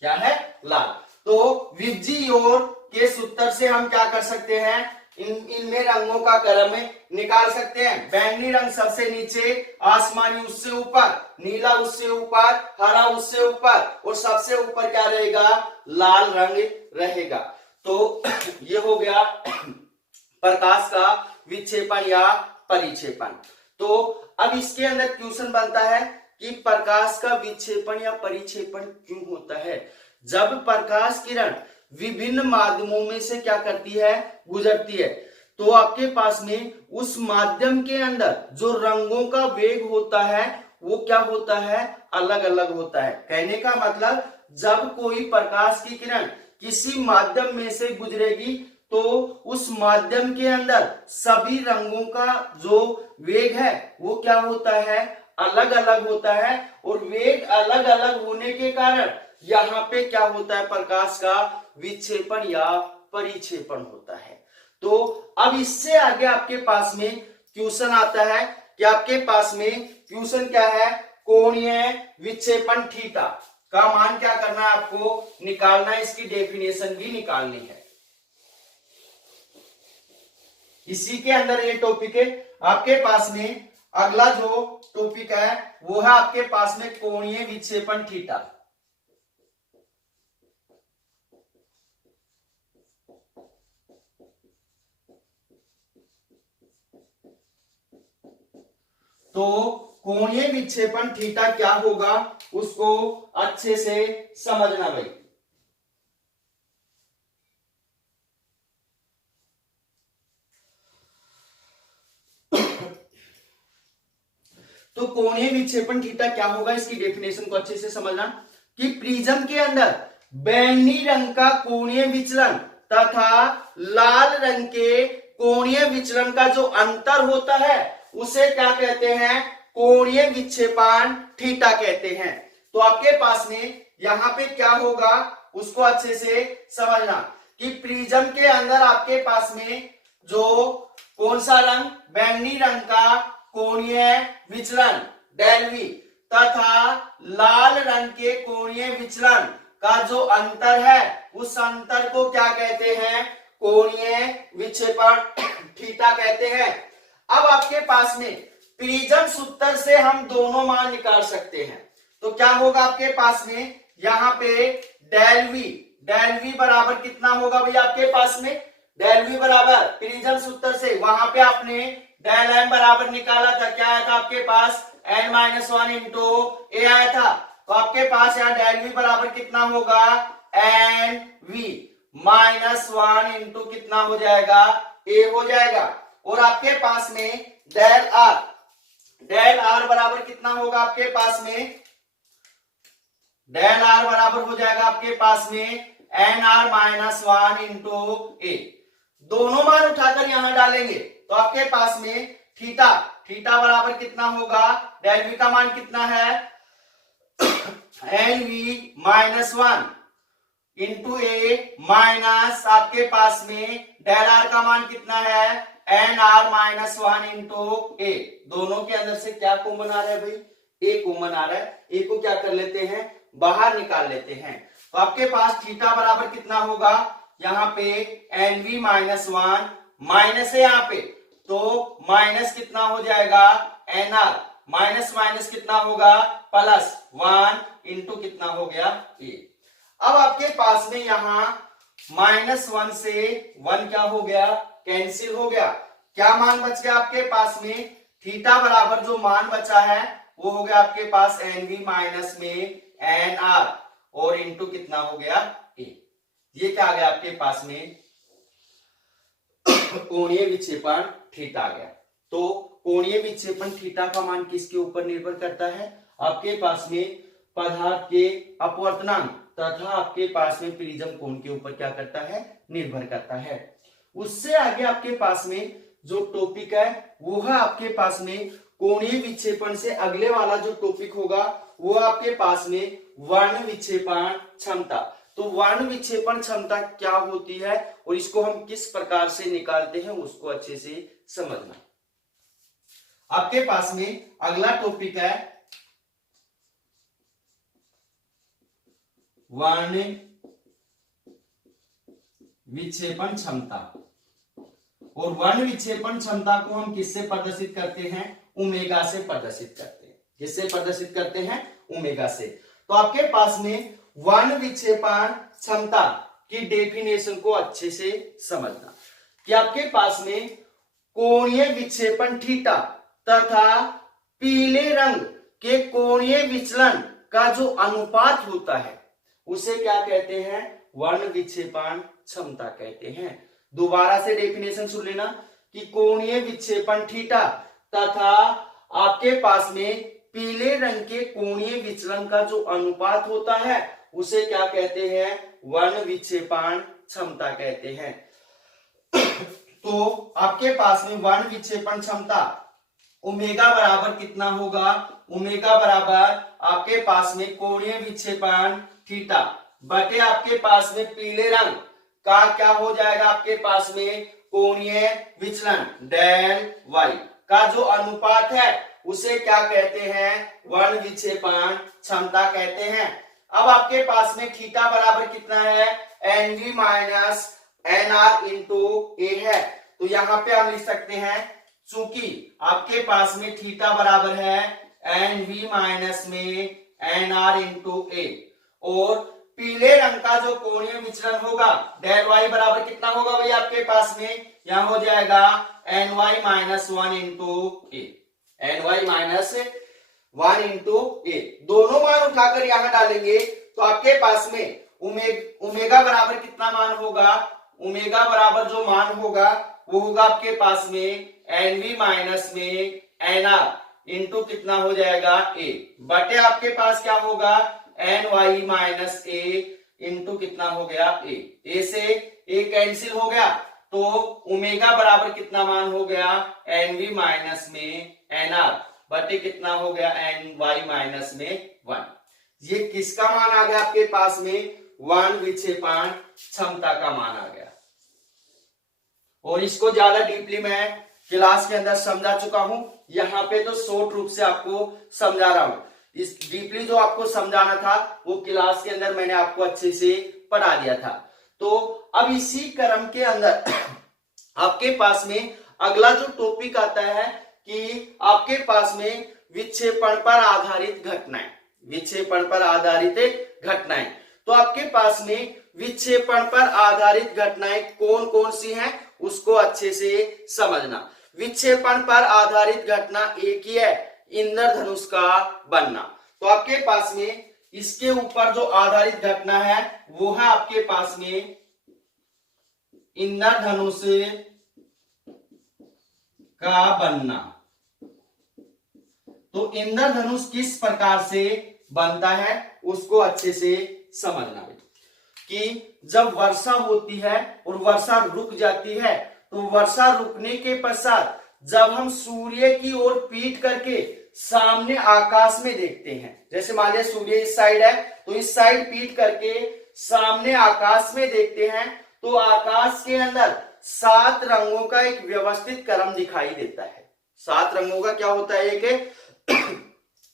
क्या है, लाल। तो विबजियोर के सूत्र से हम क्या कर सकते हैं, इनमें रंगों का क्रम निकाल सकते हैं। बैंगनी रंग सबसे नीचे, आसमानी उससे ऊपर, नीला उससे ऊपर, हरा उससे ऊपर और सबसे ऊपर क्या रहेगा, लाल रंग रहेगा। तो ये हो गया प्रकाश का विक्षेपण या परिक्षेपण। तो अब इसके अंदर क्वेश्चन बनता है कि प्रकाश का विक्षेपण या परिक्षेपण क्यों होता है। जब प्रकाश किरण विभिन्न माध्यमों में से क्या करती है, गुजरती है, तो आपके पास में उस माध्यम के अंदर जो रंगों का वेग होता है वो क्या होता है, अलग अलग होता है। कहने का मतलब जब कोई प्रकाश की किरण किसी माध्यम में से गुजरेगी तो उस माध्यम के अंदर सभी रंगों का जो वेग है वो क्या होता है, अलग अलग होता है। और वेग अलग अलग होने के कारण यहाँ पे क्या होता है, प्रकाश का विक्षेपण या परिक्षेपण होता है। तो अब इससे आगे आपके पास में क्वेश्चन आता है कि आपके पास में क्वेश्चन क्या है, कोणीय विक्षेपण थीटा का मान क्या करना है, आपको निकालना है, इसकी डेफिनेशन भी निकालनी है। इसी के अंदर ये टॉपिक है। आपके पास में अगला जो टॉपिक है वो है आपके पास में कोणीय विक्षेपण थीटा। तो कोणीय विक्षेपण थीटा क्या होगा उसको अच्छे से समझना भाई। तो कोणीय विक्षेपण थीटा क्या होगा, इसकी डेफिनेशन को अच्छे से समझना कि प्रिज्म के अंदर बैंगनी रंग का कोणीय विचलन तथा लाल रंग के कोणीय विचलन का जो अंतर होता है उसे क्या कहते हैं, कोणीय विक्षेपण थीटा कहते हैं। तो आपके पास में यहां पे क्या होगा उसको अच्छे से समझना कि प्रिज्म के अंदर आपके पास में जो कौन सा रंग, बैंगनी रंग का कोणीय विचलन डेल वी तथा लाल रंग के कोणीय विचलन का जो अंतर है उस अंतर को क्या कहते हैं, कोणीय विक्षेपण थीटा कहते हैं। अब आपके पास में प्रिज्म सूत्र से हम दोनों मान निकाल सकते हैं। तो क्या होगा आपके पास में यहाँ पे डेल वी बराबर कितना होगा भैया, आपके पास में डेल वी बराबर प्रिज्म सूत्र से वहां पे आपने डेल एम बराबर निकाला था, क्या आया था आपके पास, n-1 इंटू ए आया था। तो आपके पास यहाँ डेल वी बराबर कितना होगा, एन वी माइनस 1 इंटू कितना हो जाएगा, ए हो जाएगा। और आपके पास में डेल आर बराबर कितना होगा आपके पास में, डेल आर बराबर हो जाएगा आपके पास में N R minus 1 into A. दोनों मान उठाकर यहां डालेंगे तो आपके पास में थीटा बराबर कितना होगा, डेल वी का मान कितना है, एन वी माइनस 1 इंटू ए माइनस आपके पास में डेल आर का मान कितना है, N R minus 1 into A. दोनों के अंदर से क्या कॉमन आ रहा है भाई, ए कॉमन आ रहा है। ए को क्या कर लेते हैं, बाहर निकाल लेते हैं। तो आपके पास थीटा बराबर कितना होगा, यहाँ पे एन वी माइनस 1 माइनस है यहाँ पे, तो माइनस कितना हो जाएगा, एन आर माइनस माइनस कितना होगा, प्लस 1 इंटू कितना हो गया, ए। अब आपके पास में यहाँ -1 से 1 क्या हो गया, कैंसिल हो गया। क्या मान बच गया आपके पास में, थीटा बराबर जो मान बचा है वो हो गया आपके पास एन वी माइनस में एन आर और इंटू कितना हो गया, ए। ये क्या आ गया आपके पास में, कोणीय विक्षेपण थीटा आ गया। तो कोणीय विक्षेपण थीटा का मान किसके ऊपर निर्भर करता है, आपके पास में पदार्थ के अपवर्तनांक तथा आपके पास में प्रिज्म कोण के ऊपर क्या करता है, निर्भर करता है। उससे आगे आपके पास में जो टॉपिक है वो है आपके पास में कोणीय विक्षेपण से अगले वाला जो टॉपिक होगा वो आपके पास में वर्ण विक्षेपण क्षमता। तो वर्ण विक्षेपण क्षमता क्या होती है और इसको हम किस प्रकार से निकालते हैं उसको अच्छे से समझना। आपके पास में अगला टॉपिक है वर्ण विक्षेपण क्षमता। और वन विक्षेपण क्षमता को हम किससे प्रदर्शित करते हैं? ओमेगा से प्रदर्शित करते हैं। किससे प्रदर्शित करते हैं? ओमेगा से। तो आपके पास में वन विक्षेपण क्षमता की डेफिनेशन को अच्छे से समझना कि आपके पास में कोणीय विक्षेपण थीटा तथा पीले रंग के कोणीय विचलन का जो अनुपात होता है उसे क्या कहते हैं? वन विक्षेपण क्षमता कहते हैं। दोबारा से डेफिनेशन सुन लेना कि कोणीय विक्षेपण थीटा तथा आपके पास में पीले रंग के कोणीय विचलन का जो अनुपात होता है उसे क्या कहते हैं? वन विक्षेपण क्षमता कहते हैं। तो आपके पास में वन विक्षेपण क्षमता ओमेगा बराबर कितना होगा? ओमेगा बराबर आपके पास में कोणीय विक्षेपण थीटा बटे आपके पास में पीले रंग का क्या हो जाएगा? आपके पास में कोणीय विचलन डेल वाई का जो अनुपात है उसे क्या कहते हैं? वन विक्षेपण क्षमता कहते हैं। अब आपके पास में थीटा बराबर कितना है? एनवी माइनस एनआर इंटू ए है। तो यहां पे हम लिख सकते हैं चूंकि आपके पास में थीटा बराबर है एनवी माइनस में एनआर इंटू ए और पीले रंग का जो कोणीय विचलन होगा डेल वाई बराबर कितना होगा भाई? आपके पास में यहां हो जाएगा N Y minus one into A. N Y minus one into A दोनों मान उठाकर यहां डालेंगे तो आपके पास में ओमेगा बराबर कितना मान होगा? ओमेगा बराबर जो मान होगा वो होगा आपके पास में एनवी माइनस में एनआर इंटू कितना हो जाएगा? ए बटे आपके पास क्या होगा? एन वाई माइनस ए इंटू कितना हो गया? ए से ए कैंसिल हो गया तो ओमेगा बराबर कितना मान हो गया? एनवी माइनस में एनआर बटे कितना हो गया? एन वाई माइनस में वन। ये किसका मान आ गया आपके पास में? वन विक्षेपण क्षमता का मान आ गया। और इसको ज्यादा डीपली मैं क्लास के अंदर समझा चुका हूं, यहाँ पे तो शॉर्ट रूप से आपको समझा रहा हूं। इस डीपली जो आपको समझाना था वो क्लास के अंदर मैंने आपको अच्छे से पढ़ा दिया था। तो अब इसी क्रम के अंदर आपके पास में अगला जो टॉपिक आता है कि आपके पास में विक्षेपण पर आधारित घटनाएं। विक्षेपण पर आधारित घटनाएं, तो आपके पास में विक्षेपण पर आधारित घटनाएं कौन कौन सी हैं उसको अच्छे से समझना। विक्षेपण पर आधारित घटना एक ही है, इंद्रधनुष का बनना। तो आपके पास में इसके ऊपर जो आधारित घटना है वो है आपके पास में इंद्रधनुष का बनना। तो इंद्रधनुष किस प्रकार से बनता है उसको अच्छे से समझना कि जब वर्षा होती है और वर्षा रुक जाती है तो वर्षा रुकने के पश्चात जब हम सूर्य की ओर पीट करके सामने आकाश में देखते हैं, जैसे मान लिया सूर्य इस साइड है तो इस साइड पीट करके सामने आकाश में देखते हैं तो आकाश के अंदर 7 रंगों का एक व्यवस्थित क्रम दिखाई देता है। 7 रंगों का क्या होता है? एक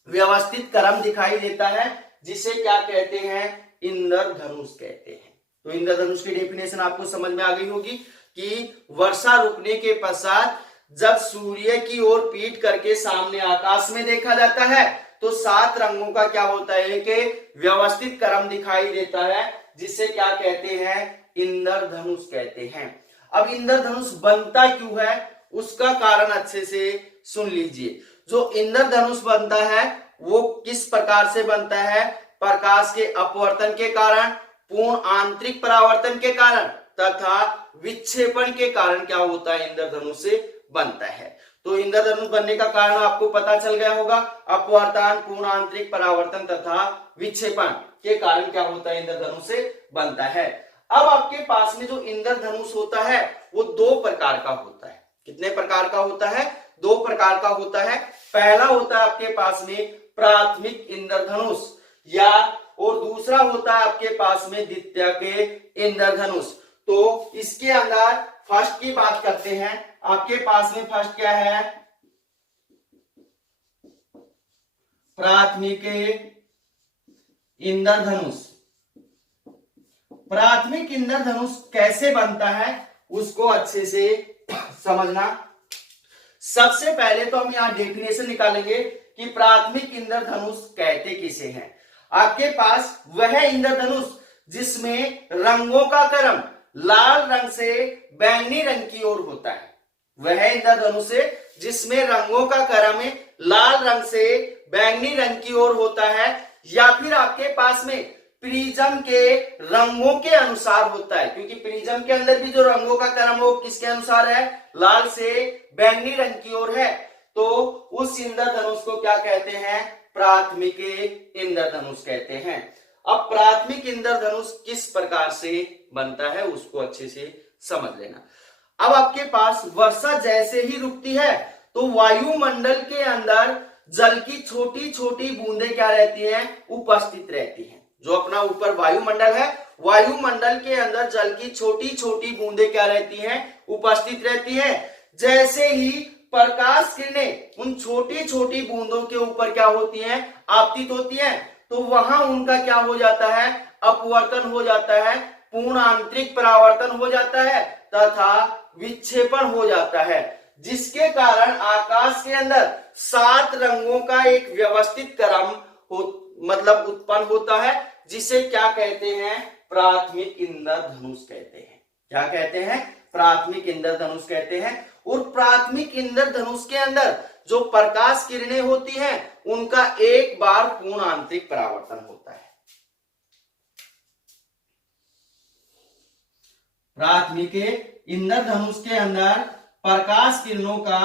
व्यवस्थित क्रम दिखाई देता है जिसे क्या कहते हैं? इंद्रधनुष कहते हैं। तो इंद्रधनुष की डेफिनेशन आपको समझ में आ गई होगी कि वर्षा रुकने के पश्चात जब सूर्य की ओर पीट करके सामने आकाश में देखा जाता है तो 7 रंगों का क्या होता है कि व्यवस्थित क्रम दिखाई देता है जिसे क्या कहते हैं? इंद्रधनुष कहते हैं। अब इंद्रधनुष बनता क्यों है उसका कारण अच्छे से सुन लीजिए। जो इंद्रधनुष बनता है वो किस प्रकार से बनता है? प्रकाश के अपवर्तन के कारण, पूर्ण आंतरिक परावर्तन के कारण तथा विक्षेपण के कारण क्या होता है? इंद्रधनुष से बनता है। तो इंद्रधनुष बनने का कारण आपको पता चल गया होगा, अपवर्तन, पूर्ण आंतरिक परावर्तन तथा विक्षेपण के कारण क्या होता है? इंद्रधनुष से बनता है। अब आपके पास में जो इंद्रधनुष होता है वो 2 प्रकार का होता है। कितने प्रकार का होता है? 2 प्रकार का होता है। पहला होता है आपके पास में प्राथमिक इंद्रधनुष या और दूसरा होता है आपके पास में द्वितीयक इंद्रधनुष। तो इसके अंदर फर्स्ट की बात करते हैं। आपके पास में फर्स्ट क्या है? प्राथमिक इंद्रधनुष। प्राथमिक इंद्रधनुष कैसे बनता है उसको अच्छे से समझना। सबसे पहले तो हम यहां डेफिनेशन निकालेंगे कि प्राथमिक इंद्रधनुष कहते किसे हैं। आपके पास वह इंद्रधनुष जिसमें रंगों का क्रम लाल रंग से बैंगनी रंग की ओर होता है, वह इंद्रधनुष है जिसमें रंगों का क्रम लाल रंग से बैंगनी रंग की ओर होता है, या फिर आपके पास में प्रिज्म के रंगों के अनुसार होता है, क्योंकि प्रिज्म के अंदर भी जो रंगों का क्रम वो किसके अनुसार है, लाल से बैंगनी रंग की ओर है, तो उस इंद्रधनुष को क्या कहते हैं, प्राथमिक इंद्रधनुष कहते हैं। अब प्राथमिक इंद्रधनुष किस प्रकार से बनता है उसको अच्छे से समझ लेना। अब आपके पास वर्षा जैसे ही रुकती है तो वायुमंडल के अंदर जल की छोटी छोटी बूंदें क्या रहती हैं, उपस्थित रहती हैं। जो अपना ऊपर वायुमंडल है, वायुमंडल के अंदर जल की छोटी छोटी बूंदें क्या रहती हैं, उपस्थित रहती हैं। जैसे ही प्रकाश किरणें उन छोटी छोटी बूंदों के ऊपर क्या होती हैं, आपतित होती हैं, तो वहां उनका क्या हो जाता है, अपवर्तन हो जाता है, पूर्ण आंतरिक परावर्तन हो जाता है तथा विक्षेपण हो जाता है, जिसके कारण आकाश के अंदर 7 रंगों का एक व्यवस्थित क्रम मतलब उत्पन्न होता है, जिसे क्या कहते हैं, प्राथमिक इंद्रधनुष कहते हैं। क्या कहते हैं, प्राथमिक इंद्रधनुष कहते हैं। और प्राथमिक इंद्रधनुष के अंदर जो प्रकाश किरणें होती हैं उनका एक बार पूर्ण आंतरिक परावर्तन होता है। प्राथमिक इंद्रधनुष के अंदर प्रकाश किरणों का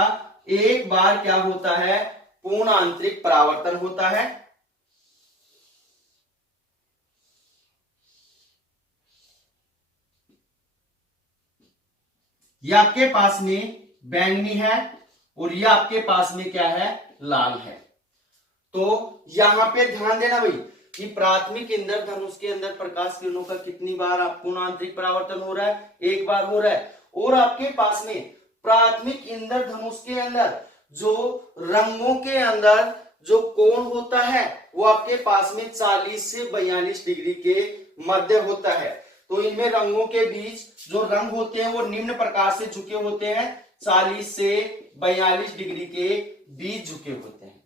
एक बार क्या होता है, पूर्ण आंतरिक परावर्तन होता है। ये आपके पास में बैंगनी है और ये आपके पास में क्या है, लाल है। तो यहां पे ध्यान देना भाई कि प्राथमिक इंद्रधनुष के अंदर प्रकाश किरणों का कितनी बार पूर्ण आंतरिक परावर्तन हो रहा है, एक बार हो रहा है। और आपके पास में प्राथमिक इंद्रधनुष के अंदर जो रंगों के अंदर जो कोण होता है वो आपके पास में 40 से 42 डिग्री के मध्य होता है। तो इनमें रंगों के बीच जो रंग होते हैं वो निम्न प्रकार से झुके होते हैं, 40 से 42 डिग्री के बीच झुके होते हैं।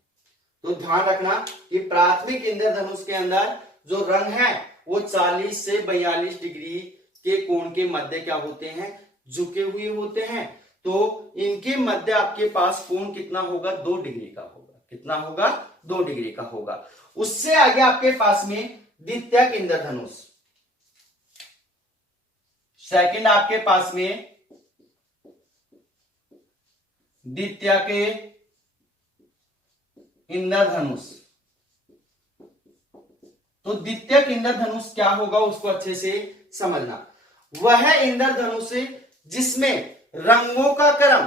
तो ध्यान रखना कि प्राथमिक इंद्रधनुष के अंदर जो रंग है वो 40 से 42 डिग्री के कोण के मध्य क्या होते हैं, झुके हुए होते हैं। तो इनके मध्य आपके पास कोण कितना होगा, 2 डिग्री का होगा। कितना होगा, 2 डिग्री का होगा। उससे आगे आपके पास में द्वितीयक इंद्रधनुष, सेकंड आपके पास में द्वितीयक इंद्रधनुष। तो द्वितीयक इंद्रधनुष क्या होगा उसको अच्छे से समझना। वह इंद्रधनुष जिसमें रंगों का क्रम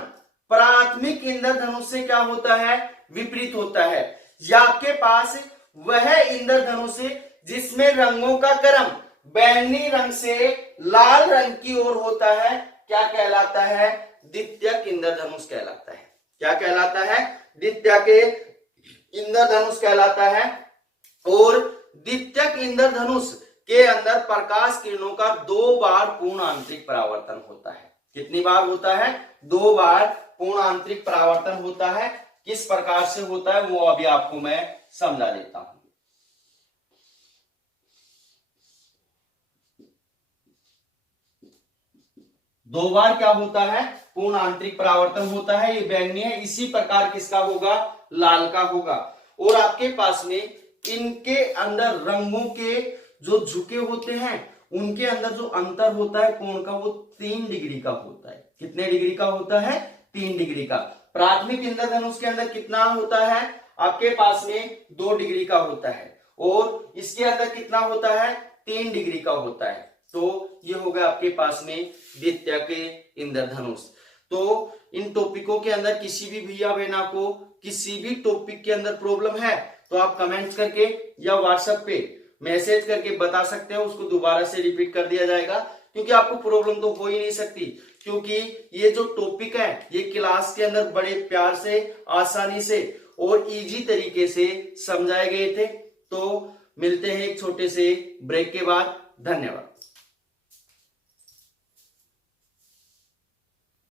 प्राथमिक इंद्रधनुष से क्या होता है, विपरीत होता है। या आपके पास वह इंद्रधनुष जिसमें रंगों का क्रम बैंगनी रंग से लाल रंग की ओर होता है, क्या कहलाता है, द्वितीयक इंद्रधनुष कहलाता है। क्या कहलाता है, द्वितीयक इंद्रधनुष कहलाता है। और द्वितीयक इंद्रधनुष के अंदर प्रकाश किरणों का 2 बार पूर्ण आंतरिक परावर्तन होता है। कितनी बार होता है, 2 बार पूर्ण आंतरिक परावर्तन होता है। किस प्रकार से होता है वो अभी आपको मैं समझा देता हूं। दो बार क्या होता है, पूर्ण आंतरिक परावर्तन होता है। ये बैंगनी है, इसी प्रकार किसका होगा, लाल का होगा। और आपके पास में इनके अंदर रंगों के जो झुके होते हैं उनके अंदर जो अंतर होता है कोण का वो 3 डिग्री का होता है। कितने डिग्री का होता है, 3 डिग्री का। प्राथमिक इंद्रधनुष के अंदर कितना होता है, आपके पास में 2 डिग्री का होता है। और इसके अंदर कितना होता है, 3 डिग्री का होता है। तो ये होगा आपके पास में द्वितीयक इंद्रधनुष। तो इन टॉपिकों के अंदर किसी भी भैया बहना को किसी भी टॉपिक के अंदर प्रॉब्लम है तो आप कमेंट करके या व्हाट्सएप पे मैसेज करके बता सकते हो, उसको दोबारा से रिपीट कर दिया जाएगा। क्योंकि आपको प्रॉब्लम तो हो ही नहीं सकती, क्योंकि ये जो टॉपिक है ये क्लास के अंदर बड़े प्यार से, आसानी से और इजी तरीके से समझाए गए थे। तो मिलते हैं एक छोटे से ब्रेक के बाद। धन्यवाद।